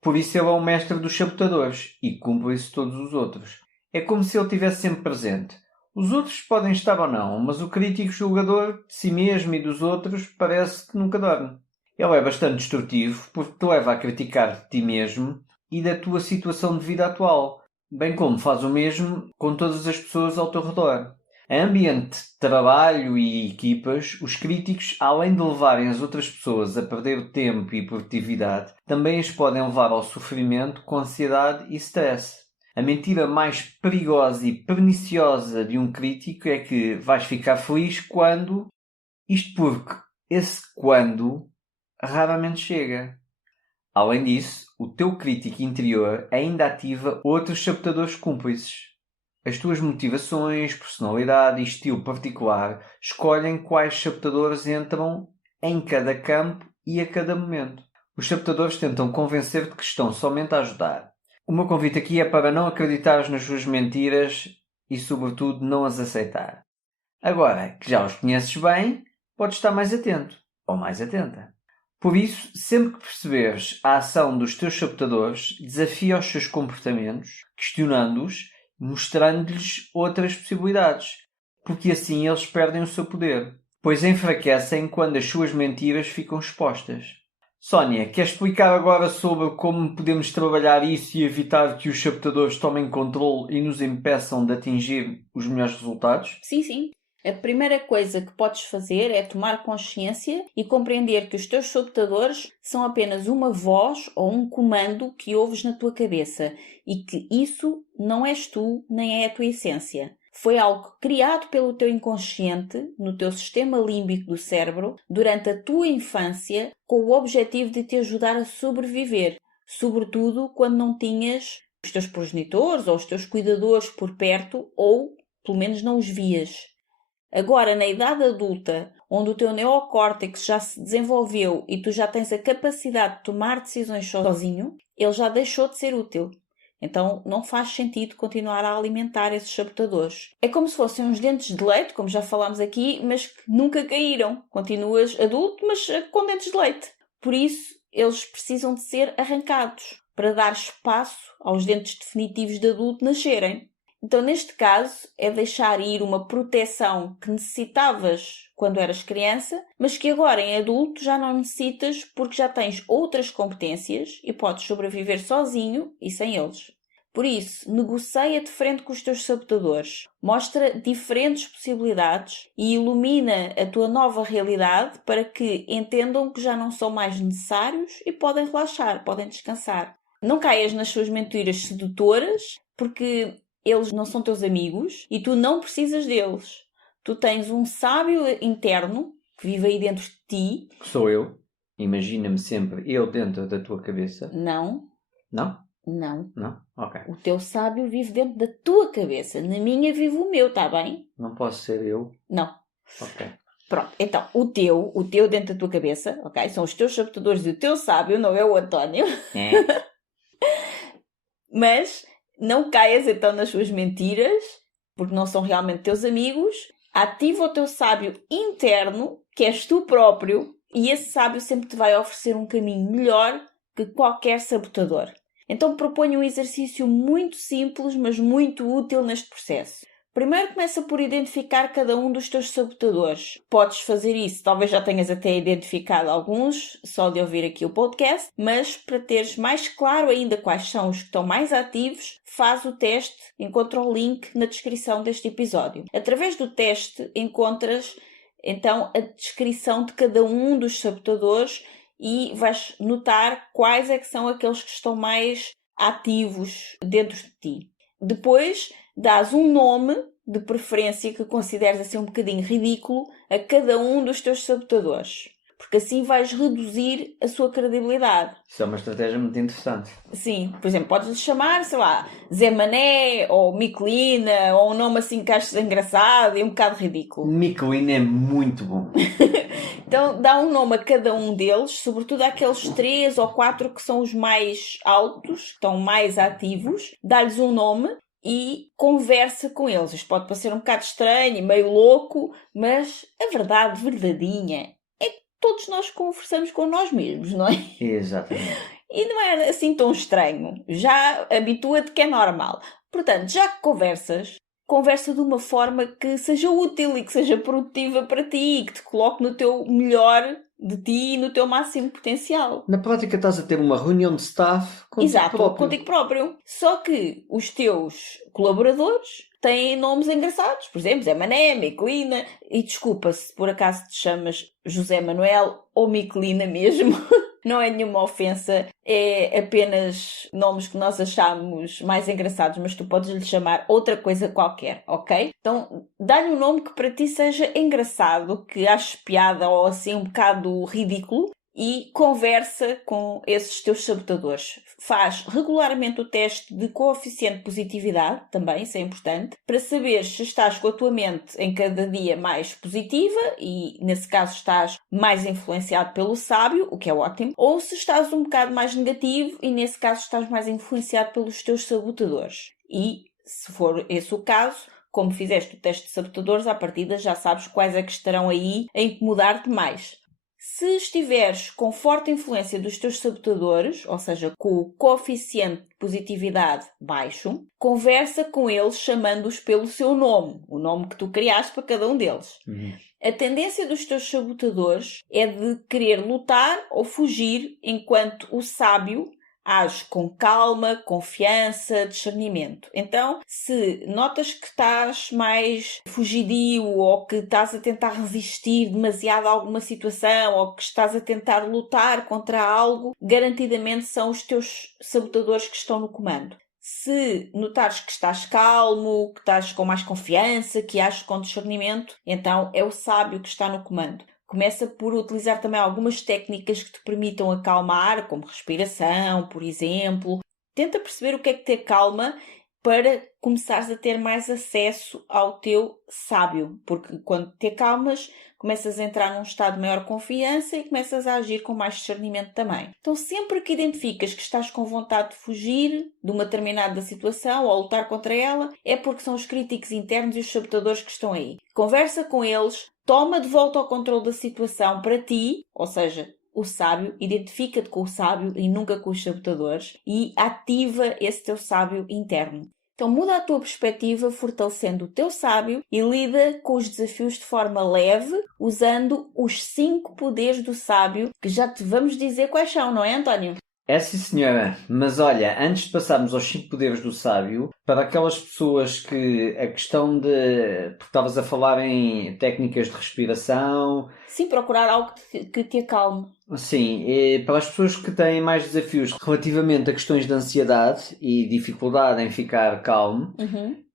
Por isso ele é o mestre dos sabotadores e cúmplice de todos os outros. É como se ele estivesse sempre presente. Os outros podem estar ou não, mas o crítico julgador de si mesmo e dos outros parece que nunca dorme. Ele é bastante destrutivo porque te leva a criticar de ti mesmo e da tua situação de vida atual, bem como faz o mesmo com todas as pessoas ao teu redor. Em ambiente de trabalho e equipas, os críticos, além de levarem as outras pessoas a perder tempo e produtividade, também as podem levar ao sofrimento com ansiedade e stress. A mentira mais perigosa e perniciosa de um crítico é que vais ficar feliz quando... Isto porque esse quando raramente chega. Além disso, o teu crítico interior ainda ativa outros sabotadores cúmplices. As tuas motivações, personalidade e estilo particular escolhem quais sabotadores entram em cada campo e a cada momento. Os sabotadores tentam convencer-te que estão somente a ajudar. O meu convite aqui é para não acreditares nas suas mentiras e, sobretudo, não as aceitar. Agora que já os conheces bem, podes estar mais atento ou mais atenta. Por isso, sempre que perceberes a ação dos teus sabotadores, desafia os seus comportamentos, questionando-os, mostrando-lhes outras possibilidades, porque assim eles perdem o seu poder, pois enfraquecem quando as suas mentiras ficam expostas. Sónia, quer explicar agora sobre como podemos trabalhar isso e evitar que os sabotadores tomem controle e nos impeçam de atingir os melhores resultados? Sim. A primeira coisa que podes fazer é tomar consciência e compreender que os teus sabotadores são apenas uma voz ou um comando que ouves na tua cabeça e que isso não és tu nem é a tua essência. Foi algo criado pelo teu inconsciente, no teu sistema límbico do cérebro, durante a tua infância, com o objetivo de te ajudar a sobreviver, sobretudo quando não tinhas os teus progenitores ou os teus cuidadores por perto ou, pelo menos, não os vias. Agora, na idade adulta, onde o teu neocórtex já se desenvolveu e tu já tens a capacidade de tomar decisões sozinho, ele já deixou de ser útil. Então, não faz sentido continuar a alimentar esses sabotadores. É como se fossem uns dentes de leite, como já falámos aqui, mas que nunca caíram. Continuas adulto, mas com dentes de leite. Por isso, eles precisam de ser arrancados, para dar espaço aos dentes definitivos de adulto nascerem. Então, neste caso, é deixar ir uma proteção que necessitavas quando eras criança, mas que agora em adulto já não necessitas porque já tens outras competências e podes sobreviver sozinho e sem eles. Por isso, negocia de frente com os teus sabotadores, mostra diferentes possibilidades e ilumina a tua nova realidade para que entendam que já não são mais necessários e podem relaxar, podem descansar. Não caias nas suas mentiras sedutoras, porque eles não são teus amigos e tu não precisas deles. Tu tens um sábio interno que vive aí dentro de ti. Que sou eu. Imagina-me sempre eu dentro da tua cabeça. Não. Não? Não. Não? Ok. O teu sábio vive dentro da tua cabeça. Na minha vive o meu, está bem? Não posso ser eu? Não. Ok. Pronto, então, o teu dentro da tua cabeça, ok? São os teus sabotadores e o teu sábio, não é o António. É. Mas não caias então nas suas mentiras, porque não são realmente teus amigos. Ativa o teu sábio interno, que és tu próprio, e esse sábio sempre te vai oferecer um caminho melhor que qualquer sabotador. Então proponho um exercício muito simples, mas muito útil neste processo. Primeiro começa por identificar cada um dos teus sabotadores. Podes fazer isso, talvez já tenhas até identificado alguns, só de ouvir aqui o podcast, mas para teres mais claro ainda quais são os que estão mais ativos, faz o teste, encontra o link na descrição deste episódio. Através do teste encontras então a descrição de cada um dos sabotadores e vais notar quais é que são aqueles que estão mais ativos dentro de ti. Depois dás um nome, de preferência que consideres assim um bocadinho ridículo, a cada um dos teus sabotadores. porque assim vais reduzir a sua credibilidade. Isso é uma estratégia muito interessante. Sim, por exemplo, podes-lhe chamar, sei lá, Zé Mané, ou Miquelina, ou um nome assim que achas engraçado e um bocado ridículo. Miquelina é muito bom. Então dá um nome a cada um deles, sobretudo àqueles 3 ou 4 que são os mais altos, que estão mais ativos, dá-lhes um nome e conversa com eles. Isto pode parecer um bocado estranho e meio louco, mas a verdade verdadeira é que todos nós conversamos com nós mesmos, não é? Exatamente. E não é assim tão estranho. Já habitua-te que é normal. Portanto, já que conversa de uma forma que seja útil e que seja produtiva para ti e que te coloque no teu melhor de ti e no teu máximo potencial. Na prática estás a ter uma reunião de staff contigo Exato, próprio. contigo próprio. Só que os teus colaboradores têm nomes engraçados. Por exemplo, Zé Mané, Miquelina. E desculpa se por acaso te chamas José Manuel ou Miquelina mesmo. Não é nenhuma ofensa, é apenas nomes que nós achamos mais engraçados, mas tu podes lhe chamar outra coisa qualquer, ok? Então, dá-lhe um nome que para ti seja engraçado, que aches piada ou assim um bocado ridículo e conversa com esses teus sabotadores. Faz regularmente o teste de coeficiente de positividade, também, isso é importante, para saber se estás com a tua mente em cada dia mais positiva e, nesse caso, estás mais influenciado pelo sábio, o que é ótimo, ou se estás um bocado mais negativo e, nesse caso, estás mais influenciado pelos teus sabotadores. E, se for esse o caso, como fizeste o teste de sabotadores, à partida já sabes quais é que estarão aí a incomodar-te mais. Se estiveres com forte influência dos teus sabotadores, ou seja, com o coeficiente de positividade baixo, conversa com eles chamando-os pelo seu nome, o nome que tu criaste para cada um deles. A tendência dos teus sabotadores é de querer lutar ou fugir, enquanto o sábio age com calma, confiança, discernimento. Então, se notas que estás mais fugidio ou que estás a tentar resistir demasiado a alguma situação ou que estás a tentar lutar contra algo, garantidamente são os teus sabotadores que estão no comando. Se notares que estás calmo, que estás com mais confiança, que ages com discernimento, então é o sábio que está no comando. Começa por utilizar também algumas técnicas que te permitam acalmar, como respiração, por exemplo. Tenta perceber o que é que te acalma para começares a ter mais acesso ao teu sábio. Porque quando te acalmas, começas a entrar num estado de maior confiança e começas a agir com mais discernimento também. Então, sempre que identificas que estás com vontade de fugir de uma determinada situação ou lutar contra ela, é porque são os críticos internos e os sabotadores que estão aí. Conversa com eles, toma de volta o controle da situação para ti, ou seja, o sábio, identifica-te com o sábio e nunca com os sabotadores e ativa esse teu sábio interno. Então muda a tua perspectiva fortalecendo o teu sábio e lida com os desafios de forma leve, usando os 5 poderes do sábio, que já te vamos dizer quais são, não é, António? É sim, senhora. Mas olha, antes de passarmos aos 5 poderes do sábio, para aquelas pessoas que a questão de... Porque estavas a falar em técnicas de respiração... Sim, procurar algo que te acalme. Sim, para as pessoas que têm mais desafios relativamente a questões de ansiedade e dificuldade em ficar calmo,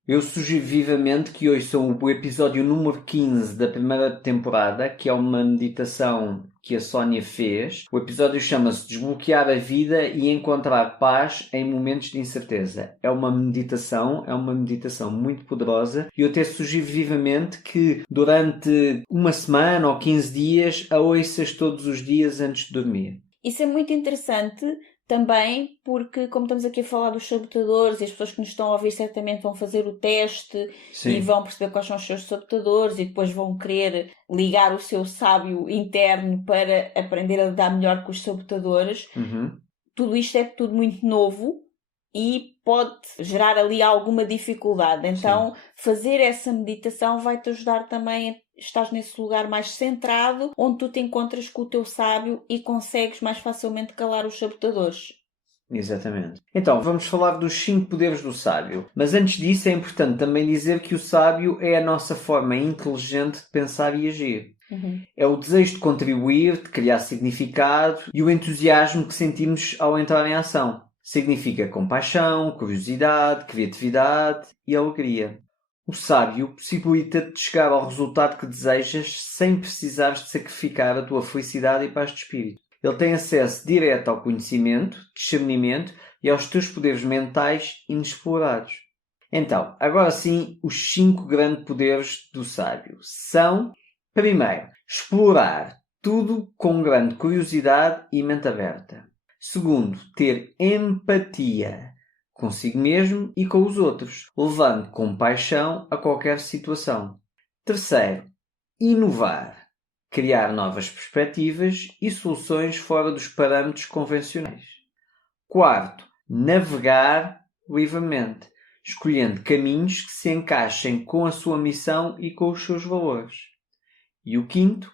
eu sugiro vivamente que ouçam o episódio número 15 da primeira temporada, que é uma meditação que a Sónia fez. O episódio chama-se Desbloquear a Vida e Encontrar Paz em Momentos de Incerteza. É uma meditação muito poderosa e eu até sugiro vivamente que durante uma semana ou 15 dias a ouças todos os dias antes de dormir. Isso é muito interessante também porque, como estamos aqui a falar dos sabotadores e as pessoas que nos estão a ouvir certamente vão fazer o teste e vão perceber quais são os seus sabotadores e depois vão querer ligar o seu sábio interno para aprender a lidar melhor com os sabotadores. Tudo isto é tudo muito novo e pode gerar ali alguma dificuldade. Então, fazer essa meditação vai-te ajudar também a estás nesse lugar mais centrado, onde tu te encontras com o teu sábio e consegues mais facilmente calar os sabotadores. Exatamente. Então, vamos falar dos 5 poderes do sábio. Mas antes disso, é importante também dizer que o sábio é a nossa forma inteligente de pensar e agir. É o desejo de contribuir, de criar significado e o entusiasmo que sentimos ao entrar em ação. Significa compaixão, curiosidade, criatividade e alegria. O sábio possibilita-te chegar ao resultado que desejas sem precisares de sacrificar a tua felicidade e paz de espírito. Ele tem acesso direto ao conhecimento, discernimento e aos teus poderes mentais inexplorados. Então, agora sim, os 5 grandes poderes do sábio são, primeiro, explorar tudo com grande curiosidade e mente aberta. Segundo, ter empatia consigo mesmo e com os outros, levando compaixão a qualquer situação. Terceiro, inovar, criar novas perspectivas e soluções fora dos parâmetros convencionais. Quarto, navegar livremente, escolhendo caminhos que se encaixem com a sua missão e com os seus valores. E o quinto,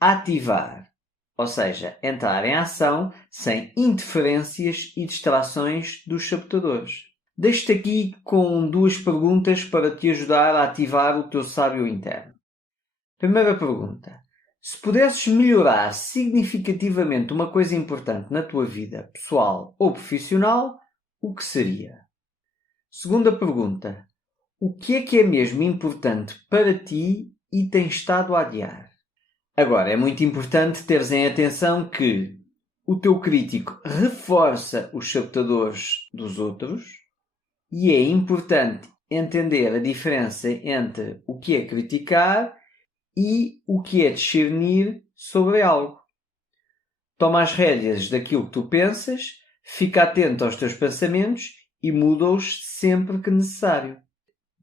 ativar, ou seja, entrar em ação sem interferências e distrações dos sabotadores. Deixo-te aqui com 2 perguntas para te ajudar a ativar o teu sábio interno. Primeira pergunta. Se pudesses melhorar significativamente uma coisa importante na tua vida, pessoal ou profissional, o que seria? Segunda pergunta. O que é mesmo importante para ti e tens estado a adiar? Agora, é muito importante teres em atenção que o teu crítico reforça os sabotadores dos outros e é importante entender a diferença entre o que é criticar e o que é discernir sobre algo. Toma as rédeas daquilo que tu pensas, fica atento aos teus pensamentos e muda-os sempre que necessário.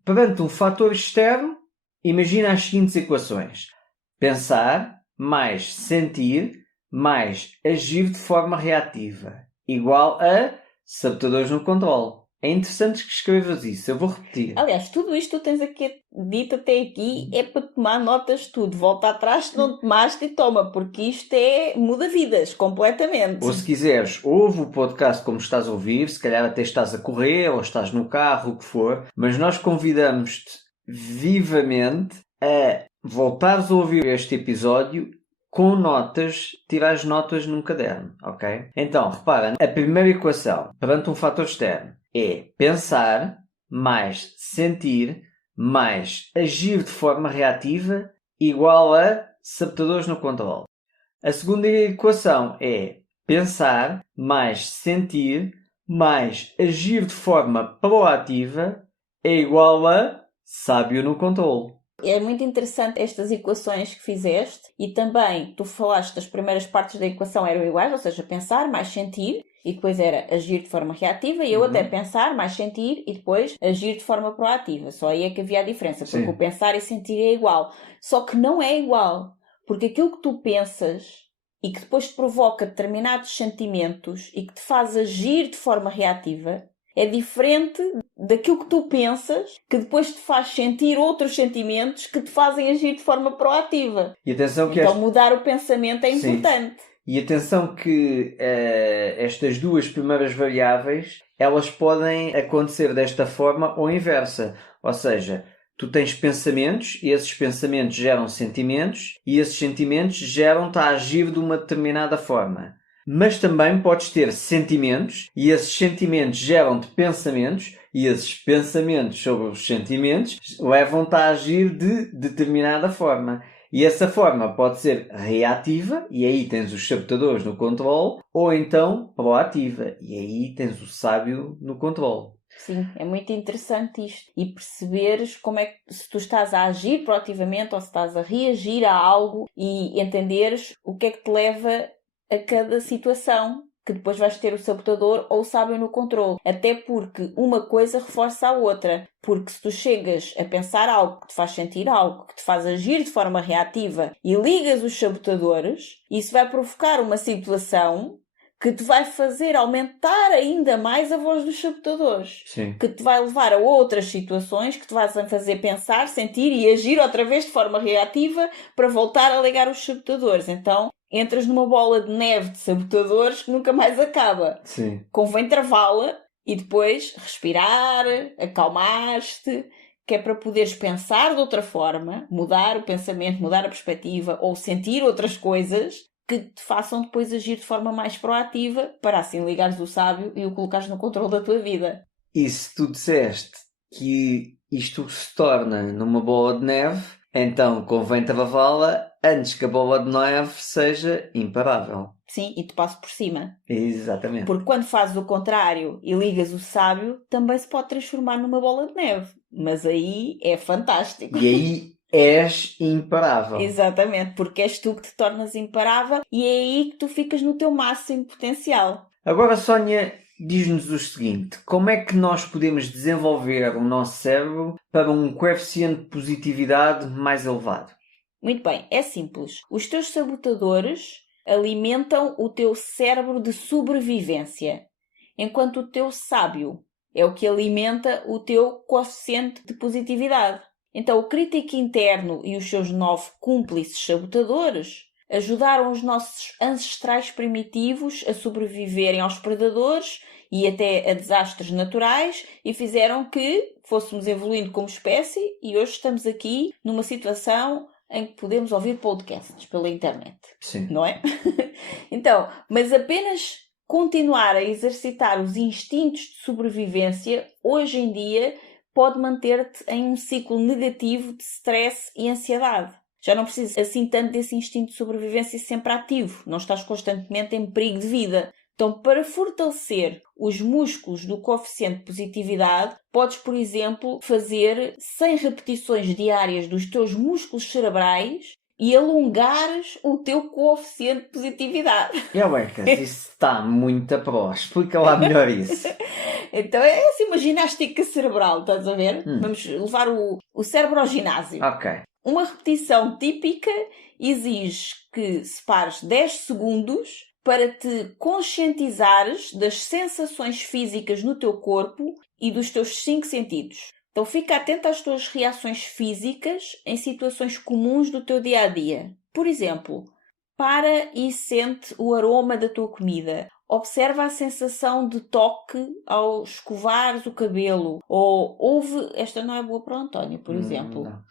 Perante um fator externo, imagina as seguintes equações. Pensar, mais sentir, mais agir de forma reativa, igual a sabotadores no controle. É interessante que escrevas isso. Eu vou repetir. Aliás, tudo isto que tu tens aqui dito até aqui é para tomar notas de tudo. Volta atrás se não tomaste e toma, porque isto muda vidas completamente. Ou se quiseres, ouve o podcast como estás a ouvir, se calhar até estás a correr ou estás no carro, o que for, mas nós convidamos-te vivamente a voltares a ouvir este episódio com notas, tirar as notas num caderno, ok? Então, repara, a primeira equação perante um fator externo é pensar, mais sentir, mais agir de forma reativa, igual a sabotadores no controle. A segunda equação é pensar, mais sentir, mais agir de forma proativa, é igual a sábio no controle. É muito interessante estas equações que fizeste e também tu falaste das primeiras partes da equação eram iguais, ou seja, pensar, mais sentir, e depois era agir de forma reativa, e eu até pensar, mais sentir, e depois agir de forma proativa. Só aí é que havia a diferença, porque Sim. o pensar e sentir é igual. Só que não é igual, porque aquilo que tu pensas e que depois te provoca determinados sentimentos e que te faz agir de forma reativa é diferente daquilo que tu pensas, que depois te faz sentir outros sentimentos que te fazem agir de forma proativa. E atenção que então mudar o pensamento é importante. E atenção que estas 2 primeiras variáveis, elas podem acontecer desta forma ou inversa. Ou seja, tu tens pensamentos e esses pensamentos geram sentimentos e esses sentimentos geram-te a agir de uma determinada forma. Mas também podes ter sentimentos e esses sentimentos geram-te pensamentos e esses pensamentos sobre os sentimentos levam-te a agir de determinada forma. E essa forma pode ser reativa, e aí tens os sabotadores no controle, ou então proativa, e aí tens o sábio no controle. Sim, é muito interessante isto. E perceberes como é que se tu estás a agir proativamente ou se estás a reagir a algo e entenderes o que é que te leva a cada situação, que depois vais ter o sabotador ou o sábio no controle. Até porque uma coisa reforça a outra. Porque se tu chegas a pensar algo que te faz sentir algo, que te faz agir de forma reativa e ligas os sabotadores, isso vai provocar uma situação que te vai fazer aumentar ainda mais a voz dos sabotadores. Sim. Que te vai levar a outras situações que te vais fazer pensar, sentir e agir outra vez de forma reativa para voltar a ligar os sabotadores. Então entras numa bola de neve de sabotadores que nunca mais acaba. Sim. Convém travá-la e depois respirar, acalmar-te, que é para poderes pensar de outra forma, mudar o pensamento, mudar a perspectiva ou sentir outras coisas que te façam depois agir de forma mais proativa para assim ligares o sábio e o colocares no controle da tua vida. E se tu disseste que isto se torna numa bola de neve, então convém travá-la antes que a bola de neve seja imparável. Sim, e te passo por cima. Exatamente. Porque quando fazes o contrário e ligas o sábio, também se pode transformar numa bola de neve. Mas aí é fantástico. E aí és imparável. Exatamente, porque és tu que te tornas imparável e é aí que tu ficas no teu máximo potencial. Agora, Sónia, diz-nos o seguinte: como é que nós podemos desenvolver o nosso cérebro para um coeficiente de positividade mais elevado? Muito bem, é simples. Os teus sabotadores alimentam o teu cérebro de sobrevivência, enquanto o teu sábio é o que alimenta o teu coeficiente de positividade. Então, o crítico interno e os seus 9 cúmplices sabotadores ajudaram os nossos ancestrais primitivos a sobreviverem aos predadores e até a desastres naturais e fizeram que fôssemos evoluindo como espécie e hoje estamos aqui numa situação em que podemos ouvir podcasts pela internet. Sim. Não é? Então, mas apenas continuar a exercitar os instintos de sobrevivência hoje em dia pode manter-te em um ciclo negativo de stress e ansiedade. Já não precisas assim tanto desse instinto de sobrevivência sempre ativo. Não estás constantemente em perigo de vida. Então, para fortalecer os músculos do coeficiente de positividade, podes, por exemplo, fazer 100 repetições diárias dos teus músculos cerebrais e alongares o teu coeficiente de positividade. Euecas, isso está muito a pró. Explica lá melhor isso. Então é assim uma ginástica cerebral, estás a ver? Vamos levar o cérebro ao ginásio. Ok. Uma repetição típica exige que separes 10 segundos para te conscientizares das sensações físicas no teu corpo e dos teus 5 sentidos. Então fica atento às tuas reações físicas em situações comuns do teu dia-a-dia. Por exemplo, para e sente o aroma da tua comida. Observa a sensação de toque ao escovares o cabelo. Ou ouve... Esta não é boa para o António, por exemplo. Não.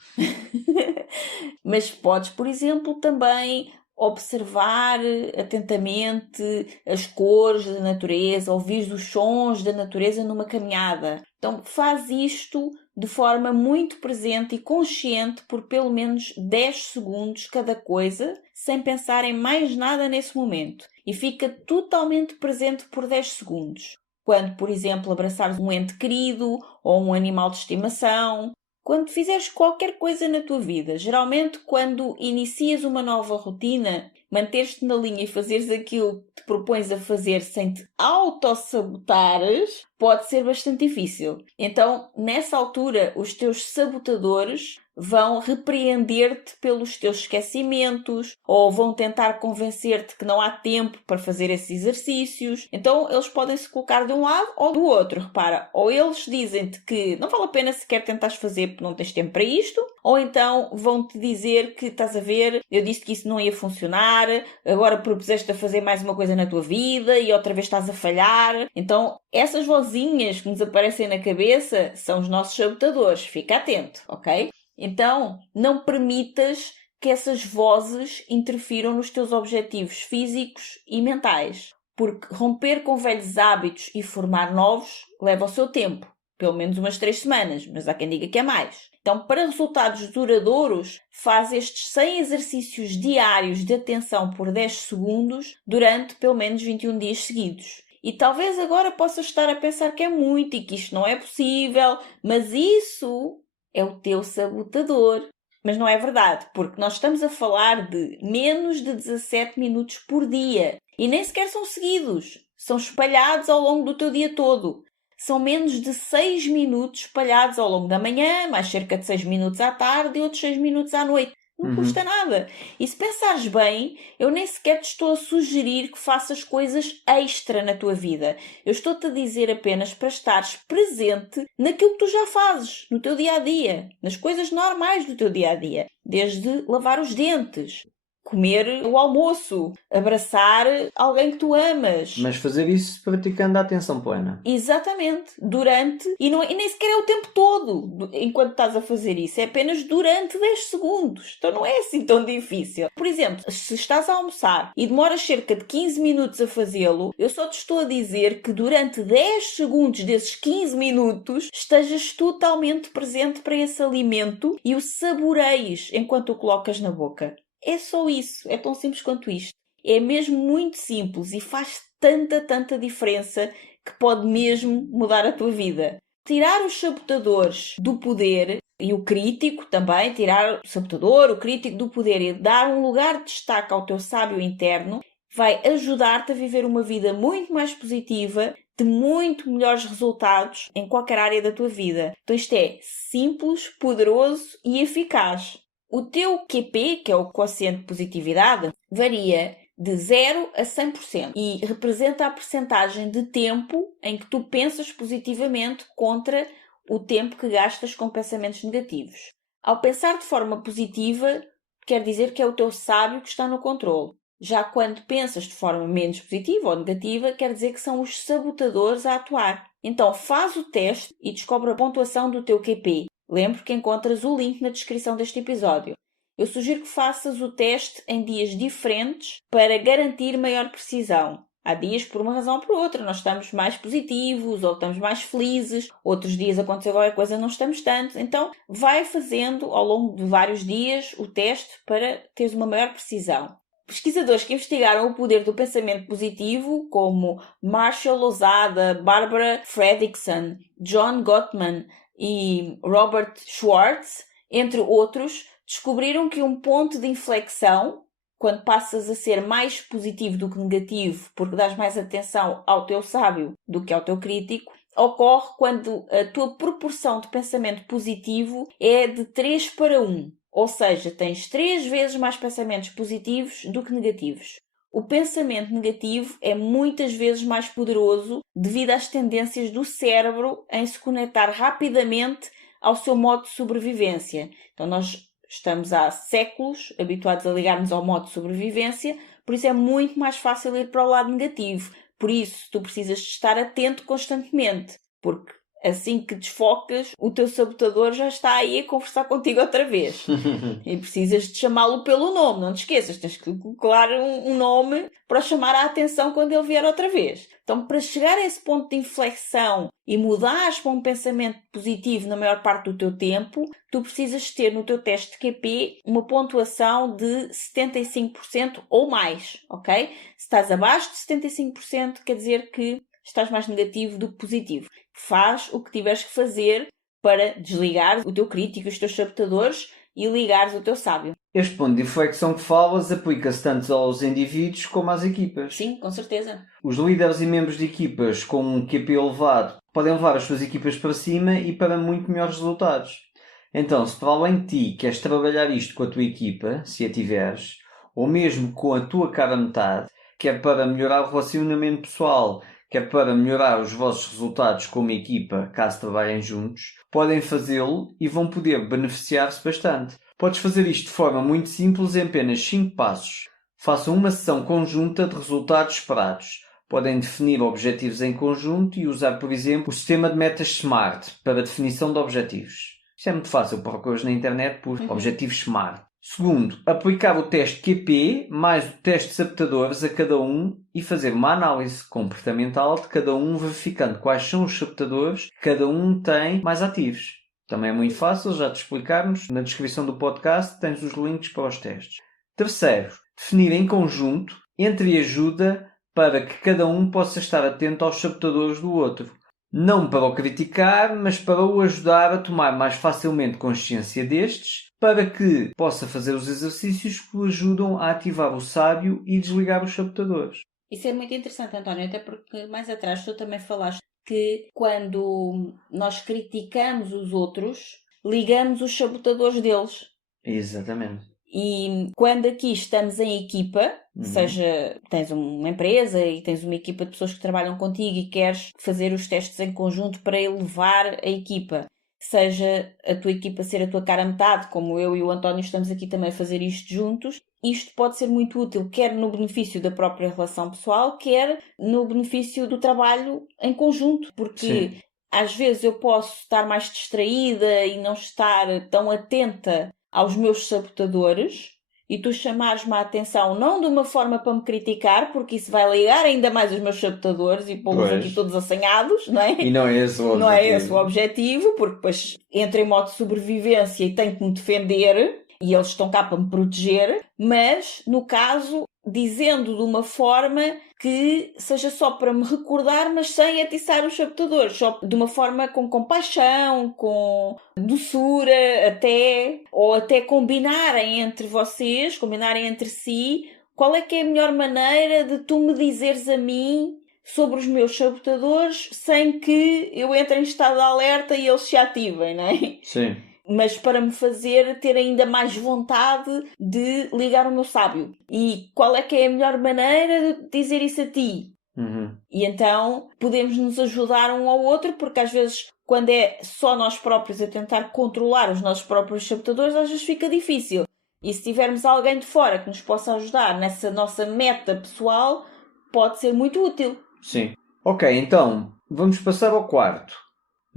Mas podes, por exemplo, também observar atentamente as cores da natureza, ouvir os sons da natureza numa caminhada. Então faz isto de forma muito presente e consciente por pelo menos 10 segundos cada coisa, sem pensar em mais nada nesse momento. E fica totalmente presente por 10 segundos. Quando, por exemplo, abraçares um ente querido ou um animal de estimação. Quando fizeres qualquer coisa na tua vida, geralmente quando inicias uma nova rotina, manteres-te na linha e fazeres aquilo que te propões a fazer sem te autossabotares, pode ser bastante difícil. Então, nessa altura, os teus sabotadores vão repreender-te pelos teus esquecimentos ou vão tentar convencer-te que não há tempo para fazer esses exercícios. Então, eles podem se colocar de um lado ou do outro. Repara, ou eles dizem-te que não vale a pena sequer tentares fazer porque não tens tempo para isto, ou então vão-te dizer que estás a ver, eu disse que isso não ia funcionar, agora propuseste a fazer mais uma coisa na tua vida e outra vez estás a falhar. Então, essas vozinhas que nos aparecem na cabeça são os nossos sabotadores. Fica atento, ok? Então, não permitas que essas vozes interfiram nos teus objetivos físicos e mentais. Porque romper com velhos hábitos e formar novos leva o seu tempo. Pelo menos umas 3 semanas, mas há quem diga que é mais. Então, para resultados duradouros, faz estes 100 exercícios diários de atenção por 10 segundos durante pelo menos 21 dias seguidos. E talvez agora possas estar a pensar que é muito e que isto não é possível, mas isso é o teu sabotador. Mas não é verdade, porque nós estamos a falar de menos de 17 minutos por dia. E nem sequer são seguidos. São espalhados ao longo do teu dia todo. São menos de 6 minutos espalhados ao longo da manhã, mais cerca de 6 minutos à tarde e outros 6 minutos à noite. Não custa nada. E se pensares bem, eu nem sequer te estou a sugerir que faças coisas extra na tua vida. Eu estou-te a dizer apenas para estares presente naquilo que tu já fazes, no teu dia-a-dia, nas coisas normais do teu dia-a-dia. Desde lavar os dentes, comer o almoço, abraçar alguém que tu amas. Mas fazer isso praticando a atenção plena. Exatamente. Durante, e nem sequer é o tempo todo enquanto estás a fazer isso, é apenas durante 10 segundos. Então não é assim tão difícil. Por exemplo, se estás a almoçar e demoras cerca de 15 minutos a fazê-lo, eu só te estou a dizer que durante 10 segundos desses 15 minutos estejas totalmente presente para esse alimento e o saboreies enquanto o colocas na boca. É só isso, é tão simples quanto isto. É mesmo muito simples e faz tanta diferença que pode mesmo mudar a tua vida. Tirar os sabotadores do poder e o crítico também, tirar o sabotador, o crítico do poder e dar um lugar de destaque ao teu sábio interno vai ajudar-te a viver uma vida muito mais positiva, de muito melhores resultados em qualquer área da tua vida. Então isto é simples, poderoso e eficaz. O teu QP, que é o quociente de positividade, varia de 0 a 100% e representa a percentagem de tempo em que tu pensas positivamente contra o tempo que gastas com pensamentos negativos. Ao pensar de forma positiva, quer dizer que é o teu sábio que está no controle. Já quando pensas de forma menos positiva ou negativa, quer dizer que são os sabotadores a atuar. Então faz o teste e descobre a pontuação do teu QP. Lembro que encontras o link na descrição deste episódio. Eu sugiro que faças o teste em dias diferentes para garantir maior precisão. Há dias por uma razão ou por outra. Nós estamos mais positivos ou estamos mais felizes. Outros dias aconteceu qualquer coisa, não estamos tanto. Então, vai fazendo ao longo de vários dias o teste para teres uma maior precisão. Pesquisadores que investigaram o poder do pensamento positivo, como Marshall Lozada, Barbara Fredrickson, John Gottman e Robert Schwartz, entre outros, descobriram que um ponto de inflexão, quando passas a ser mais positivo do que negativo, porque dás mais atenção ao teu sábio do que ao teu crítico, ocorre quando a tua proporção de pensamento positivo é de 3 para 1. Ou seja, tens 3 vezes mais pensamentos positivos do que negativos. O pensamento negativo é muitas vezes mais poderoso devido às tendências do cérebro em se conectar rapidamente ao seu modo de sobrevivência. Então nós estamos há séculos habituados a ligarmos ao modo de sobrevivência, por isso é muito mais fácil ir para o lado negativo. Por isso, tu precisas de estar atento constantemente, porque assim que desfocas, o teu sabotador já está aí a conversar contigo outra vez. E precisas de chamá-lo pelo nome, não te esqueças, tens que colocar um nome para chamar a atenção quando ele vier outra vez. Então, para chegar a esse ponto de inflexão e mudares para um pensamento positivo na maior parte do teu tempo, tu precisas ter no teu teste de QP uma pontuação de 75% ou mais, ok? Se estás abaixo de 75%, quer dizer que estás mais negativo do que positivo. Faz o que tiveres que fazer para desligar o teu crítico, os teus sabotadores e ligares o teu sábio. Este ponto de inflexão que falas aplica-se tanto aos indivíduos como às equipas. Sim, com certeza. Os líderes e membros de equipas com um QP elevado podem levar as suas equipas para cima e para muito melhores resultados. Então, se para além de ti queres trabalhar isto com a tua equipa, se a tiveres, ou mesmo com a tua cara metade, quer para melhorar o relacionamento pessoal, quer para melhorar os vossos resultados como equipa, caso trabalhem juntos, podem fazê-lo e vão poder beneficiar-se bastante. Podes fazer isto de forma muito simples em apenas 5 passos. Façam uma sessão conjunta de resultados esperados. Podem definir objetivos em conjunto e usar, por exemplo, o sistema de metas SMART para a definição de objetivos. Isto é muito fácil, procuras na internet por objetivos SMART. Segundo, aplicar o teste QP mais o teste de sabotadores a cada um e fazer uma análise comportamental de cada um, verificando quais são os sabotadores que cada um tem mais ativos. Também é muito fácil, já te explicarmos. Na descrição do podcast tens os links para os testes. Terceiro, definir em conjunto entreajuda para que cada um possa estar atento aos sabotadores do outro. Não para o criticar, mas para o ajudar a tomar mais facilmente consciência destes, para que possa fazer os exercícios que o ajudam a ativar o sábio e desligar os sabotadores. Isso é muito interessante, António, até porque mais atrás tu também falaste que quando nós criticamos os outros, ligamos os sabotadores deles. Exatamente. E quando aqui estamos em equipa, seja tens uma empresa e tens uma equipa de pessoas que trabalham contigo e queres fazer os testes em conjunto para elevar a equipa, seja a tua equipa ser a tua cara a metade, como eu e o António estamos aqui também a fazer isto juntos, isto pode ser muito útil, quer no benefício da própria relação pessoal, quer no benefício do trabalho em conjunto, porque Sim. às vezes eu posso estar mais distraída e não estar tão atenta aos meus sabotadores, e tu chamares-me a atenção não de uma forma para me criticar, porque isso vai ligar ainda mais os meus sabotadores e pô-los Pois. aqui todos assanhados, não é? E não é esse o objetivo. Não é esse o objetivo, porque depois entro em modo de sobrevivência e tenho que me defender, e eles estão cá para me proteger, mas, no caso, dizendo de uma forma que seja só para me recordar, mas sem atiçar os sabotadores, só de uma forma com compaixão, com doçura até, ou até combinarem entre vocês, combinarem entre si, qual é que é a melhor maneira de tu me dizeres a mim sobre os meus sabotadores sem que eu entre em estado de alerta e eles se ativem, não é? Sim. Mas para me fazer ter ainda mais vontade de ligar o meu sábio. E qual é que é a melhor maneira de dizer isso a ti? Uhum. E então podemos nos ajudar um ao outro, porque às vezes, quando é só nós próprios a tentar controlar os nossos próprios sabotadores, às vezes fica difícil. E se tivermos alguém de fora que nos possa ajudar nessa nossa meta pessoal, pode ser muito útil. Sim. Ok, então vamos passar ao quarto.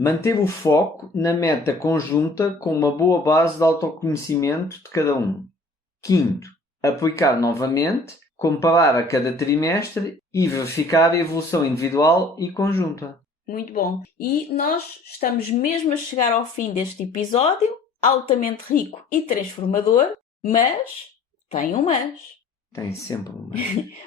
Manter o foco na meta conjunta com uma boa base de autoconhecimento de cada um. Quinto, aplicar novamente, comparar a cada trimestre e verificar a evolução individual e conjunta. Muito bom. E nós estamos mesmo a chegar ao fim deste episódio, altamente rico e transformador, mas tem um mas. Tem sempre um mas.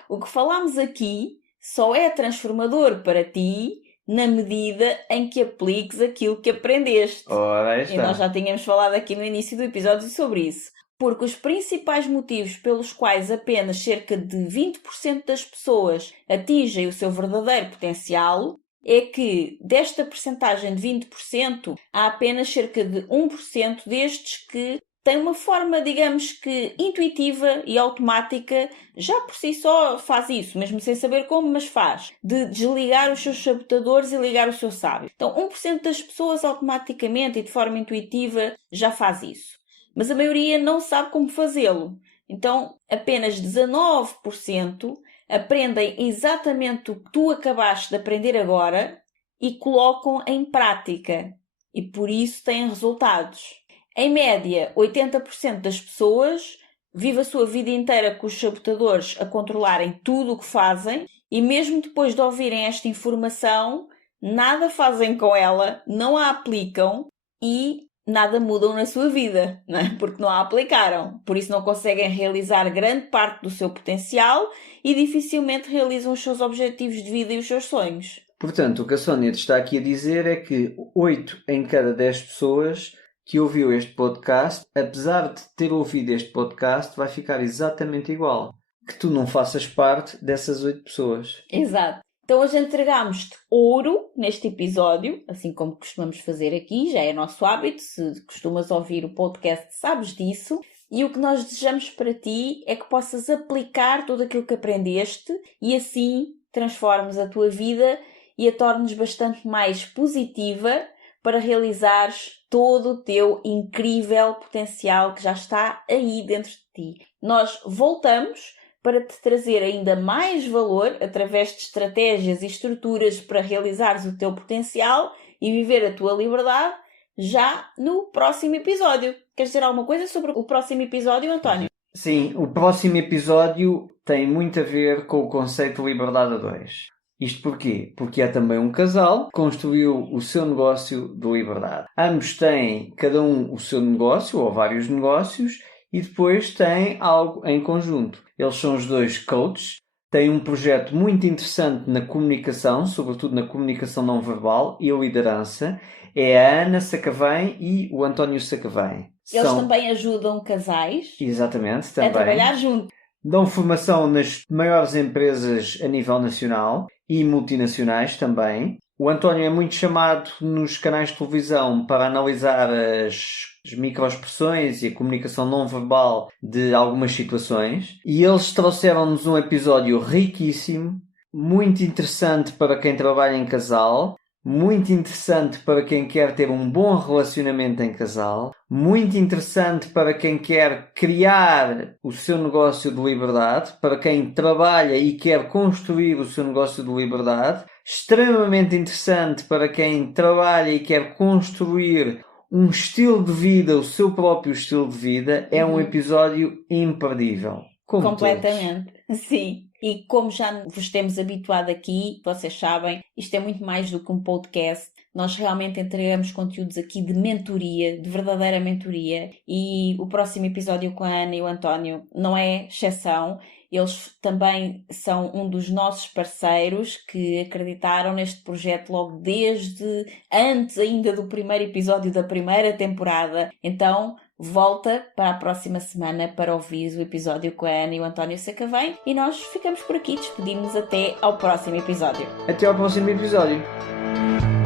O que falámos aqui só é transformador para ti na medida em que apliques aquilo que aprendeste. Ora, aí E nós está. já tínhamos falado aqui no início do episódio sobre isso. Porque os principais motivos pelos quais apenas cerca de 20% das pessoas atingem o seu verdadeiro potencial é que desta percentagem de 20% há apenas cerca de 1% destes que têm uma forma, digamos que intuitiva e automática, já por si só faz isso, mesmo sem saber como, mas faz, de desligar os seus sabotadores e ligar o seu sábio. Então 1% das pessoas automaticamente e de forma intuitiva já faz isso. Mas a maioria não sabe como fazê-lo. Então apenas 19% aprendem exatamente o que tu acabaste de aprender agora e colocam em prática. E por isso têm resultados. Em média, 80% das pessoas vivem a sua vida inteira com os sabotadores a controlarem tudo o que fazem e mesmo depois de ouvirem esta informação, nada fazem com ela, não a aplicam e nada mudam na sua vida, não é? Porque não a aplicaram. Por isso não conseguem realizar grande parte do seu potencial e dificilmente realizam os seus objetivos de vida e os seus sonhos. Portanto, o que a Sónia te está aqui a dizer é que 8 em cada 10 pessoas que ouviu este podcast, apesar de ter ouvido este podcast, vai ficar exatamente igual. Que tu não faças parte dessas 8 pessoas. Exato. Então hoje entregámos-te ouro neste episódio, assim como costumamos fazer aqui, já é nosso hábito, se costumas ouvir o podcast sabes disso, e o que nós desejamos para ti é que possas aplicar tudo aquilo que aprendeste e assim transformes a tua vida e a tornes bastante mais positiva para realizares todo o teu incrível potencial que já está aí dentro de ti. Nós voltamos para te trazer ainda mais valor através de estratégias e estruturas para realizares o teu potencial e viver a tua liberdade já no próximo episódio. Queres dizer alguma coisa sobre o próximo episódio, António? Sim, o próximo episódio tem muito a ver com o conceito de liberdade a dois. Isto porquê? Porque há também um casal que construiu o seu negócio de liberdade. Ambos têm, cada um, o seu negócio ou vários negócios e depois têm algo em conjunto. Eles são os dois coaches, têm um projeto muito interessante na comunicação, sobretudo na comunicação não verbal e a liderança. É a Ana Sacavém e o António Sacavém. Eles também ajudam casais Exatamente, também. a trabalhar juntos. Dão formação nas maiores empresas a nível nacional e multinacionais também. O António é muito chamado nos canais de televisão para analisar as microexpressões e a comunicação não verbal de algumas situações. E eles trouxeram-nos um episódio riquíssimo, muito interessante para quem trabalha em casal, muito interessante para quem quer ter um bom relacionamento em casal, muito interessante para quem quer criar o seu negócio de liberdade, para quem trabalha e quer construir o seu negócio de liberdade, extremamente interessante para quem trabalha e quer construir um estilo de vida, o seu próprio estilo de vida. É um episódio imperdível. Completamente, sim. E como já vos temos habituado aqui, vocês sabem, isto é muito mais do que um podcast. Nós realmente entregamos conteúdos aqui de mentoria, de verdadeira mentoria. E o próximo episódio com a Ana e o António não é exceção. Eles também são um dos nossos parceiros que acreditaram neste projeto logo desde antes ainda do primeiro episódio da primeira temporada. Então, volta para a próxima semana para ouvir o episódio com a Ana e o António Sacavém e nós ficamos por aqui, despedimos-nos até ao próximo episódio. Até ao próximo episódio.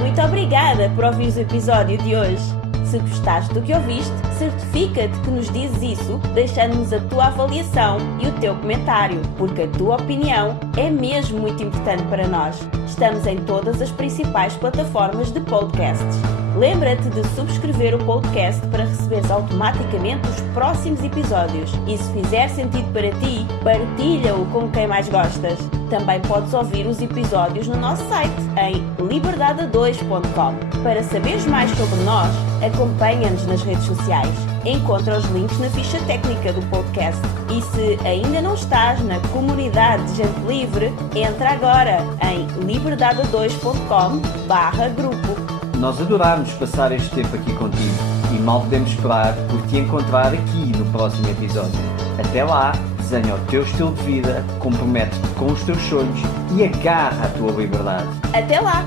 Muito obrigada por ouvir o episódio de hoje. Se gostaste do que ouviste, certifica-te que nos dizes isso deixando-nos a tua avaliação e o teu comentário, porque a tua opinião é mesmo muito importante para nós. Estamos em todas as principais plataformas de podcasts. Lembra-te de subscrever o podcast para receberes automaticamente os próximos episódios e se fizer sentido para ti, partilha-o com quem mais gostas. Também podes ouvir os episódios no nosso site em liberdade2.com. Para saberes mais sobre nós, acompanha-nos nas redes sociais. Encontra os links na ficha técnica do podcast. E se ainda não estás na comunidade de gente livre, entra agora em liberdade2.com/grupo. Nós adorámos passar este tempo aqui contigo e mal podemos esperar por te encontrar aqui no próximo episódio. Até lá, desenha o teu estilo de vida, compromete-te com os teus sonhos e agarra a tua liberdade. Até lá!